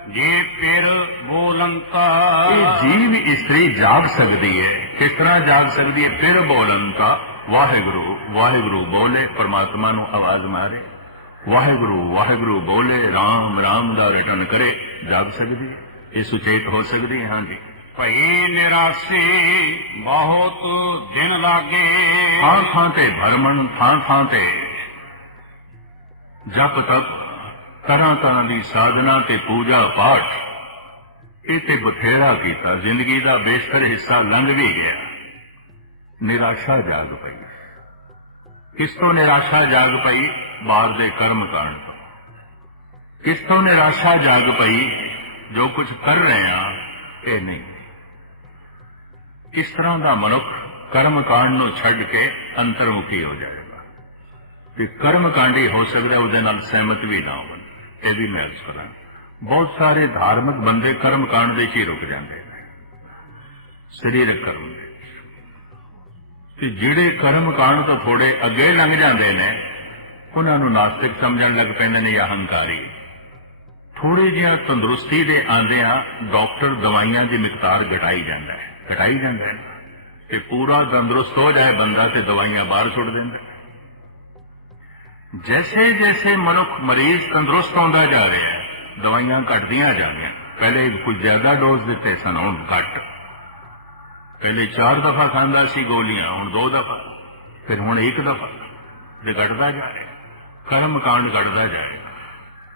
ਜੇ ਫਿਰ ਬੋਲੰਤਾ ਇਹ ਜੀਵ ਇਸਤਰੀ ਜਾਗ ਸਕਦੀ ਹੈ। ਕਿਸ ਤਰ੍ਹਾਂ ਜਾਗ ਸਕਦੀ ਹੈ? ਫਿਰ ਬੋਲਣ ਦਾ ਵਾਹਿਗੁਰੂ ਵਾਹਿਗੁਰੂ ਬੋਲੇ ਪਰਮਾਤਮਾ ਨੂੰ ਆਵਾਜ਼ ਮਾਰੇ। ਵਾਹਿਗੁਰੂ ਵਾਹਿਗੁਰੂ ਬੋਲੇ RAM RAM ਦਾ ਰਿਟਰਨ ਕਰੇ। ਜਾਗ ਸਕਦੀ ਇਹ ਸੁਚੇਤ ਹੋ ਸਕਦੀ ਹੈ? ਹਾਂਜੀ। ਭਈ ਨਿਰਾਸੀ ਬਹੁਤ ਦਿਨ ਲਾਗੇ। ਥਾਂ ਥਾਂ ਤੇ ਭਰਮਣ ਥਾਂ ਥਾਂ ਤੇ ਜਪ ਤਪ ਤਰ੍ਹਾਂ ਤਰ੍ਹਾਂ ਦੀ ਸਾਧਨਾ ਤੇ ਪੂਜਾ ਪਾਠ। ਇਹ ਤੇ ਬਥੇਰਾ ਕੀਤਾ। ਜ਼ਿੰਦਗੀ ਦਾ ਬੇਸ਼ਤਰ ਹਿੱਸਾ ਲੰਘ ਵੀ ਗਿਆ। ਨਿਰਾਸ਼ਾ ਜਾਗ ਪਈ। ਕਿਸ ਤੋਂ ਨਿਰਾਸ਼ਾ ਜਾਗ ਪਈ? ਬਾਹਰ ਦੇ ਕਰਮ ਕਾਂਡ ਤੋਂ। ਕਿਸ ਤੋਂ ਨਿਰਾਸ਼ਾ ਜਾਗ ਪਈ, ਜੋ ਕੁਝ ਕਰ ਰਹੇ ਆ ਇਹ ਨਹੀਂ। ਕਿਸ ਤਰ੍ਹਾਂ ਦਾ ਮਨੁੱਖ ਕਰਮ ਕਾਂਡ ਨੂੰ ਛੱਡ ਕੇ ਅੰਤਰਮੁਖੀ ਹੋ ਜਾਏਗਾ ਤੇ ਕਰਮ ਕਾਂਡੀ ਹੋ ਸਕਦਾ, ਉਹਦੇ ਨਾਲ ਸਹਿਮਤ ਵੀ ਨਾ ਹੋਣ। ਇਹ ਵੀ ਮੈਂ ਅਰਜ਼ ਕਰਾਂ ਬਹੁਤ ਸਾਰੇ ਧਾਰਮਿਕ ਬੰਦੇ ਕਰਮ ਕਾਂਡ ਦੇ 'ਚ ਹੀ ਰੁਕ ਜਾਂਦੇ ਨੇ। ਸਰੀਰਕ ਕਰਮ ਦੇ ਤੇ ਜਿਹੜੇ ਕਰਮ ਕਾਂਡ ਤੋਂ ਥੋੜੇ ਅੱਗੇ ਲੰਘ ਜਾਂਦੇ ਨੇ ਉਹਨਾਂ ਨੂੰ ਨਾਸਤਿਕ ਸਮਝਣ ਲੱਗ ਪੈਂਦੇ ਨੇ ਜਾਂ ਹੰਕਾਰੀ ਥੋੜੀ ਜਿਹਾ ਤੰਦਰੁਸਤੀ ਦੇ ਆਂਦਿਆਂ ਡਾਕਟਰ ਦਵਾਈਆਂ ਦੀ ਮਿਕਦਾਰ ਘਟਾਈ ਜਾਂਦਾ ਹੈ, ਘਟਾਈ ਜਾਂਦਾ ਹੈ ਤੇ ਪੂਰਾ ਤੰਦਰੁਸਤ ਹੋ ਜਾਏ ਬੰਦਾ ਤੇ ਦਵਾਈਆਂ ਬਾਹਰ ਸੁੱਟ ਦਿੰਦਾ ਜੈਸੇ ਜੈਸੇ ਮਨੁੱਖ ਮਰੀਜ਼ ਤੰਦਰੁਸਤ ਹੁੰਦਾ ਜਾ ਰਿਹਾ ਹੈ, ਦਵਾਈਆਂ ਘਟਦੀਆਂ ਜਾ ਰਹੀਆਂ ਪਹਿਲੇ ਕੁਝ ਜ਼ਿਆਦਾ ਡੋਜ਼ ਦਿੱਤੇ ਸਨ, ਹੁਣ ਘੱਟ। ਪਹਿਲੇ ਚਾਰ ਦਫਾ ਖਾਂਦਾ ਸੀ ਗੋਲੀਆਂ, ਹੁਣ ਦੋ ਦਫਾ, ਫਿਰ ਹੁਣ ਇੱਕ ਦਫਾ, ਤੇ ਘਟਦਾ ਜਾ ਰਿਹਾ ਕਰਮ ਕਾਂਡ ਘਟਦਾ ਜਾਏਗਾ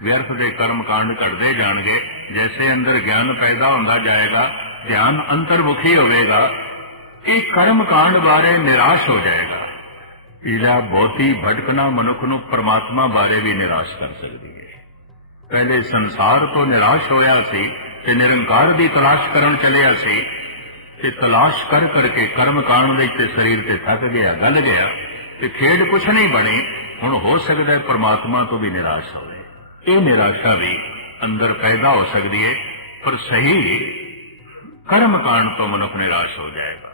ਵਿਅਰਥ ਦੇ ਕਰਮ ਕਾਂਡ ਘਟਦੇ ਜਾਣਗੇ। ਜੈਸੇ ਅੰਦਰ ਗਿਆਨ ਪੈਦਾ ਹੁੰਦਾ ਜਾਏਗਾ ਧਿਆਨ ਅੰਤਰਮੁਖੀ ਹੋਵੇਗਾ, ਇਹ ਕਰਮ ਕਾਂਡ ਬਾਰੇ ਨਿਰਾਸ਼ ਹੋ ਜਾਏਗਾ। ਇਹਦਾ ਬਹੁਤੀ ਭਟਕਣਾ ਮਨੁੱਖ ਨੂੰ ਪਰਮਾਤਮਾ ਬਾਰੇ ਵੀ ਨਿਰਾਸ਼ ਕਰ ਸਕਦੀ ਹੈ। ਪਹਿਲੇ ਸੰਸਾਰ ਤੋਂ ਨਿਰਾਸ਼ ਹੋਇਆ ਸੀ ਤੇ ਨਿਰੰਕਾਰ ਦੀ ਤਲਾਸ਼ ਕਰਨ ਚੱਲਿਆ ਸੀ ਤੇ ਤਲਾਸ਼ ਕਰ ਕਰਕੇ ਕਰਮ ਕਾਂਡ ਦੇ ਤੇ ਸਰੀਰ ਤੇ ਥੱਕ ਗਿਆ, ਗਲ ਗਿਆ ਤੇ ਖੇਡ ਕੁਛ ਨਹੀਂ ਬਣੀ। ਹੁਣ ਹੋ ਸਕਦਾ ਹੈ ਪ੍ਰਮਾਤਮਾ ਤੋਂ ਵੀ ਨਿਰਾਸ਼ ਹੋਵੇ। ਇਹ ਨਿਰਾਸ਼ਾ ਵੀ ਅੰਦਰ ਪੈਦਾ ਹੋ ਸਕਦੀ ਹੈ ਪਰ ਸਹੀ ਕਰਮ ਕਾਂਡ ਤੋਂ ਮਨੁੱਖ ਨਿਰਾਸ਼ ਹੋ ਜਾਏਗਾ।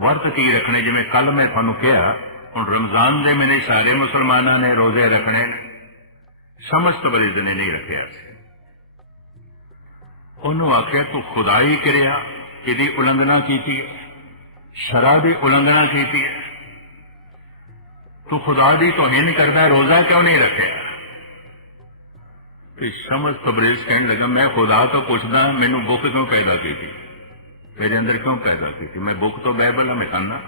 ਵਰਤ ਕੀ ਰੱਖਣੇ, ਜਿਵੇਂ ਕੱਲ ਮੈਂ ਤੁਹਾਨੂੰ ਕਿਹਾ, ਹੁਣ ਰਮਜ਼ਾਨ ਦੇ ਮਹੀਨੇ ਸਾਰੇ ਮੁਸਲਮਾਨਾਂ ਨੇ ਰੋਜ਼ੇ ਰੱਖਣੇ ਨੇ ਸਮਸਤ ਬਲਿਦ ਨੇ ਨਹੀਂ ਰੱਖਿਆ ਉਹਨੂੰ ਆਖਿਆ, ਤੂੰ ਖੁਦਾਈ ਕਰਿਆ, ਇਹਦੀ ਉਲੰਘਣਾ ਕੀਤੀ ਹੈ, ਸ਼ਰਾ ਦੀ ਉਲੰਘਣਾ ਕੀਤੀ ਹੈ ਤੂੰ ਖੁਦਾ ਦੀ ਤੋਹੀਨ ਕਰਦਾ, ਰੋਜ਼ਾ ਕਿਉਂ ਨਹੀਂ ਰੱਖਿਆ? ਤੇ ਸਮਝ ਤਬਰੇਜ਼ ਕਹਿਣ ਲੱਗਾ, ਮੈਂ ਖੁਦਾ ਤੋਂ ਪੁੱਛਦਾ, ਮੈਨੂੰ ਭੁੱਖ ਕਿਉਂ ਪੈਦਾ ਕੀਤੀ? ਮੇਰੇ ਅੰਦਰ ਕਿਉਂ ਪੈਦਾ ਕੀਤੀ? ਮੈਂ ਭੁੱਖ ਤੋਂ ਬਾਈਬਲ ਮੈਂ ਖਾਨਾ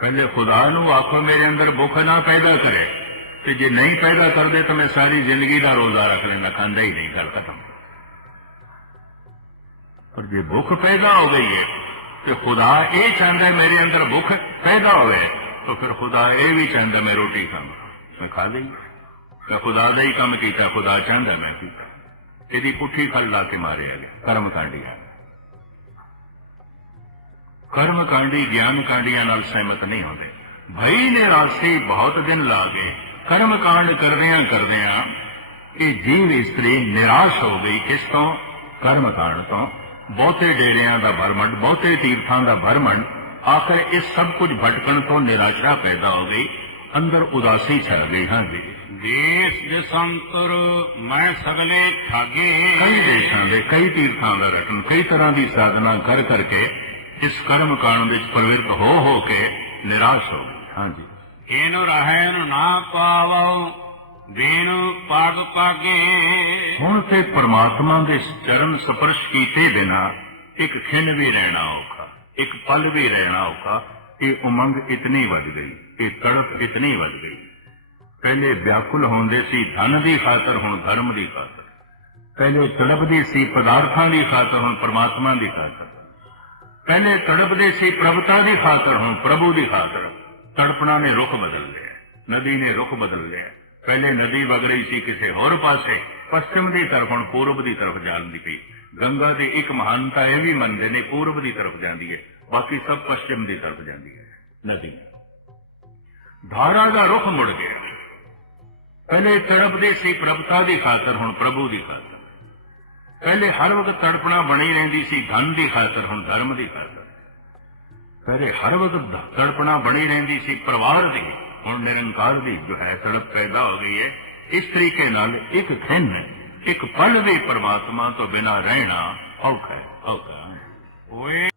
ਪਹਿਲੇ ਖੁਦਾ ਨੂੰ ਆਖੋ, ਮੇਰੇ ਅੰਦਰ ਭੁੱਖ ਨਾ ਪੈਦਾ ਕਰੇ। ਤੇ ਜੇ ਨਹੀਂ ਪੈਦਾ ਕਰਦੇ, ਤਾਂ ਮੈਂ ਸਾਰੀ ਜ਼ਿੰਦਗੀ ਦਾ ਰੋਜ਼ਾ ਰੱਖ ਲੈਂਦਾ, ਖਾਂਦਾ ਹੀ ਨਹੀਂ ਗੱਲ ਖਤਮ। ਪਰ ਜੇ ਭੁੱਖ ਪੈਦਾ ਹੋ ਗਈ ਹੈ, ਤੇ ਖੁਦਾ ਇਹ ਚਾਹੁੰਦਾ, ਮੇਰੇ ਅੰਦਰ ਭੁੱਖ ਪੈਦਾ ਹੋਵੇ। ਤਾਂ ਫਿਰ ਖੁਦਾ ਇਹ ਵੀ ਚਾਹੁੰਦਾ ਮੈਂ ਰੋਟੀ ਖਾਵਾਂ। ਮੈਂ ਖਾ ਲਈ। ਤਾਂ ਖੁਦਾ ਦਾ ਹੀ ਕੰਮ ਕੀਤਾ, ਖੁਦਾ ਚਾਹੁੰਦਾ ਮੈਂ ਕੀਤਾ। ਇਹਦੀ ਪੁੱਠੀ ਫਲ ਲਾ ਕੇ ਮਾਰਿਆ ਗਿਆ ਕਰਮ ਕਾਂਡੀਆਂ ਕਰਮ ਕਾਂਡੀ ਗਿਆਨ ਕਾਂਡੀਆਂ ਨਾਲ ਸਹਿਮਤ ਨਹੀਂ ਹੁੰਦੇ। ਭਈ ਨੇ ਰਾਸੀ ਬਹੁਤ ਦਿਨ ਲਾ ਗਏ ਕਰਮ ਕਾਂਡ ਕਰਦਿਆਂ ਕਰਦਿਆਂ ਇਹ ਜੀਵ ਇਸਤਰੀ ਨਿਰਾਸ਼ ਹੋ ਗਈ ਕਿਸ ਤੋਂ? ਕਰਮ ਕਾਂਡ ਤੋਂ। ਬਹੁਤੇ ਡੇਰਿਆਂ ਦਾ ਭਰਮਣ ਬਹੁਤੇ ਤੀਰਥਾਂ ਦਾ ਭਰਮਣ ਆਖਰ ਇਸ ਸਭ ਕੁਝ ਭਟਕਣ ਤੋਂ ਨਿਰਾਸ਼ਾ ਪੈਦਾ ਹੋ ਗਈ। ਅੰਦਰ ਉਦਾਸੀ ਛਾ ਗਈ ਹਾਂ ਜੀ ਦੇਸ ਦੇਸਾਂਤਰ ਮੈਂ ਸਗਲੇ ਠਾਗੇ। ਕਈ ਦੇਸ਼ਾਂ ਦੇ ਕਈ ਤੀਰਥਾਂ ਦਾ ਰਟਨ ਕਈ ਤਰ੍ਹਾਂ ਦੀ ਸਾਧਨਾ ਕਰ ਕਰਕੇ ਇਸ ਕਰਮ ਕਾਂਡ ਵਿੱਚ ਪ੍ਰਵਿਰਤ ਹੋ ਹੋ ਕੇ ਨਿਰਾਸ਼ ਹੋ ਗਏ ਹਾਂਜੀ। ਇਹਨੂੰ ਰਹਿਣ ਨਾ ਪਾਵੋ ਬੇਨ ਪਾਗ ਪਾਗੇ ਹੁਣ ਤੇ ਪ੍ਰਮਾਤਮਾ ਦੇ ਚਰਨ ਸਪਰਸ਼ ਕੀਤੇ ਬਿਨਾ ਇੱਕ ਖਿੰਨ ਵੀ ਰਹਿਣਾ ਔਖਾ। ਇੱਕ ਪਲ ਵੀ ਰਹਿਣਾ ਔਖਾ ਇਹ ਉਮੰਗ ਇਤਨੀ ਵੱਧ ਗਈ ਇਹ ਤੜਪ ਇਤਨੀ ਵੱਧ ਗਈ। ਪਹਿਲੇ ਵਿਆਕੁਲ ਹੁੰਦੇ ਸੀ ਧਨ ਦੀ ਖਾਤਰ, ਹੁਣ ਧਰਮ ਦੀ ਖਾਤਰ। ਪਹਿਲੇ ਤੜਪਦੀ ਸੀ ਪਦਾਰਥਾਂ ਦੀ ਖਾਤਰ, ਹੁਣ ਪ੍ਰਮਾਤਮਾ ਦੀ ਖਾਤਰ। ਪਹਿਲੇ ਤੜਪਦੇ ਸੀ ਪ੍ਰਭਤਾ ਦੀ ਖਾਤਰ, ਹੁਣ ਪ੍ਰਭੂ ਦੀ ਖਾਤਰ। ਤੜਪਣਾ ਨੇ ਰੁਖ ਬਦਲ ਲਿਆ, ਨਦੀ ਨੇ ਰੁਖ ਬਦਲ ਲਿਆ। ਪਹਿਲੇ ਨਦੀ ਵਗ ਰਹੀ ਸੀ ਕਿਸੇ ਹੋਰ ਪਾਸੇ, ਪੱਛਮ ਦੀ ਤਰਫ, ਹੁਣ ਪੂਰਬ ਦੀ ਤਰਫ ਜਾਣ ਦੀ ਪਈ। ਗੰਗਾ ਦੀ ਇੱਕ ਮਹਾਨਤਾ ਇਹ ਵੀ ਮੰਨਦੇ ਨੇ, ਪੂਰਬ ਦੀ ਤਰਫ ਜਾਂਦੀ ਹੈ, ਬਾਕੀ ਸਭ ਪੱਛਮ ਦੀ ਤਰਫ ਜਾਂਦੀ ਹੈ। ਨਦੀ। ਧਾਰਾ ਦਾ ਰੁਖ ਮੁੜ ਗਿਆ। ਪਹਿਲੇ ਤੜਪਦੇ ਸੀ ਪ੍ਰਭਤਾ ਦੀ ਖਾਤਰ, ਹੁਣ ਪ੍ਰਭੂ ਦੀ ਖਾਤਰ। ਪਹਿਲੇ ਹਰ ਵਕਤ ਤੜਪਣਾ ਬਣੀ ਰਹਿੰਦੀ ਸੀ, ਧਨ ਦੀ ਖਾਤਰ, ਹੁਣ ਧਰਮ ਦੀ ਖਾਤਰ। ਪਹਿਲੇ ਹਰ ਵਕਤ ਤੜਪਣਾ ਬਣੀ ਰਹਿੰਦੀ ਸੀ, ਪਰਿਵਾਰ ਦੀ। ਹੁਣ ਨਿਰੰਕਾਰ ਦੀ ਜੋ ਹੈ, ਤੜਪ ਪੈਦਾ ਹੋ ਗਈ ਹੈ। ਇਸ ਤਰੀਕੇ ਨਾਲ ਇੱਕ ਖਿੰਨ ਇੱਕ ਪੜਵੇ ਪਰਮਾਤਮਾ ਤੋਂ ਬਿਨਾ ਰਹਿਣਾ ਔਖਾ ਹੈ ਔਖਾ ਓਏ।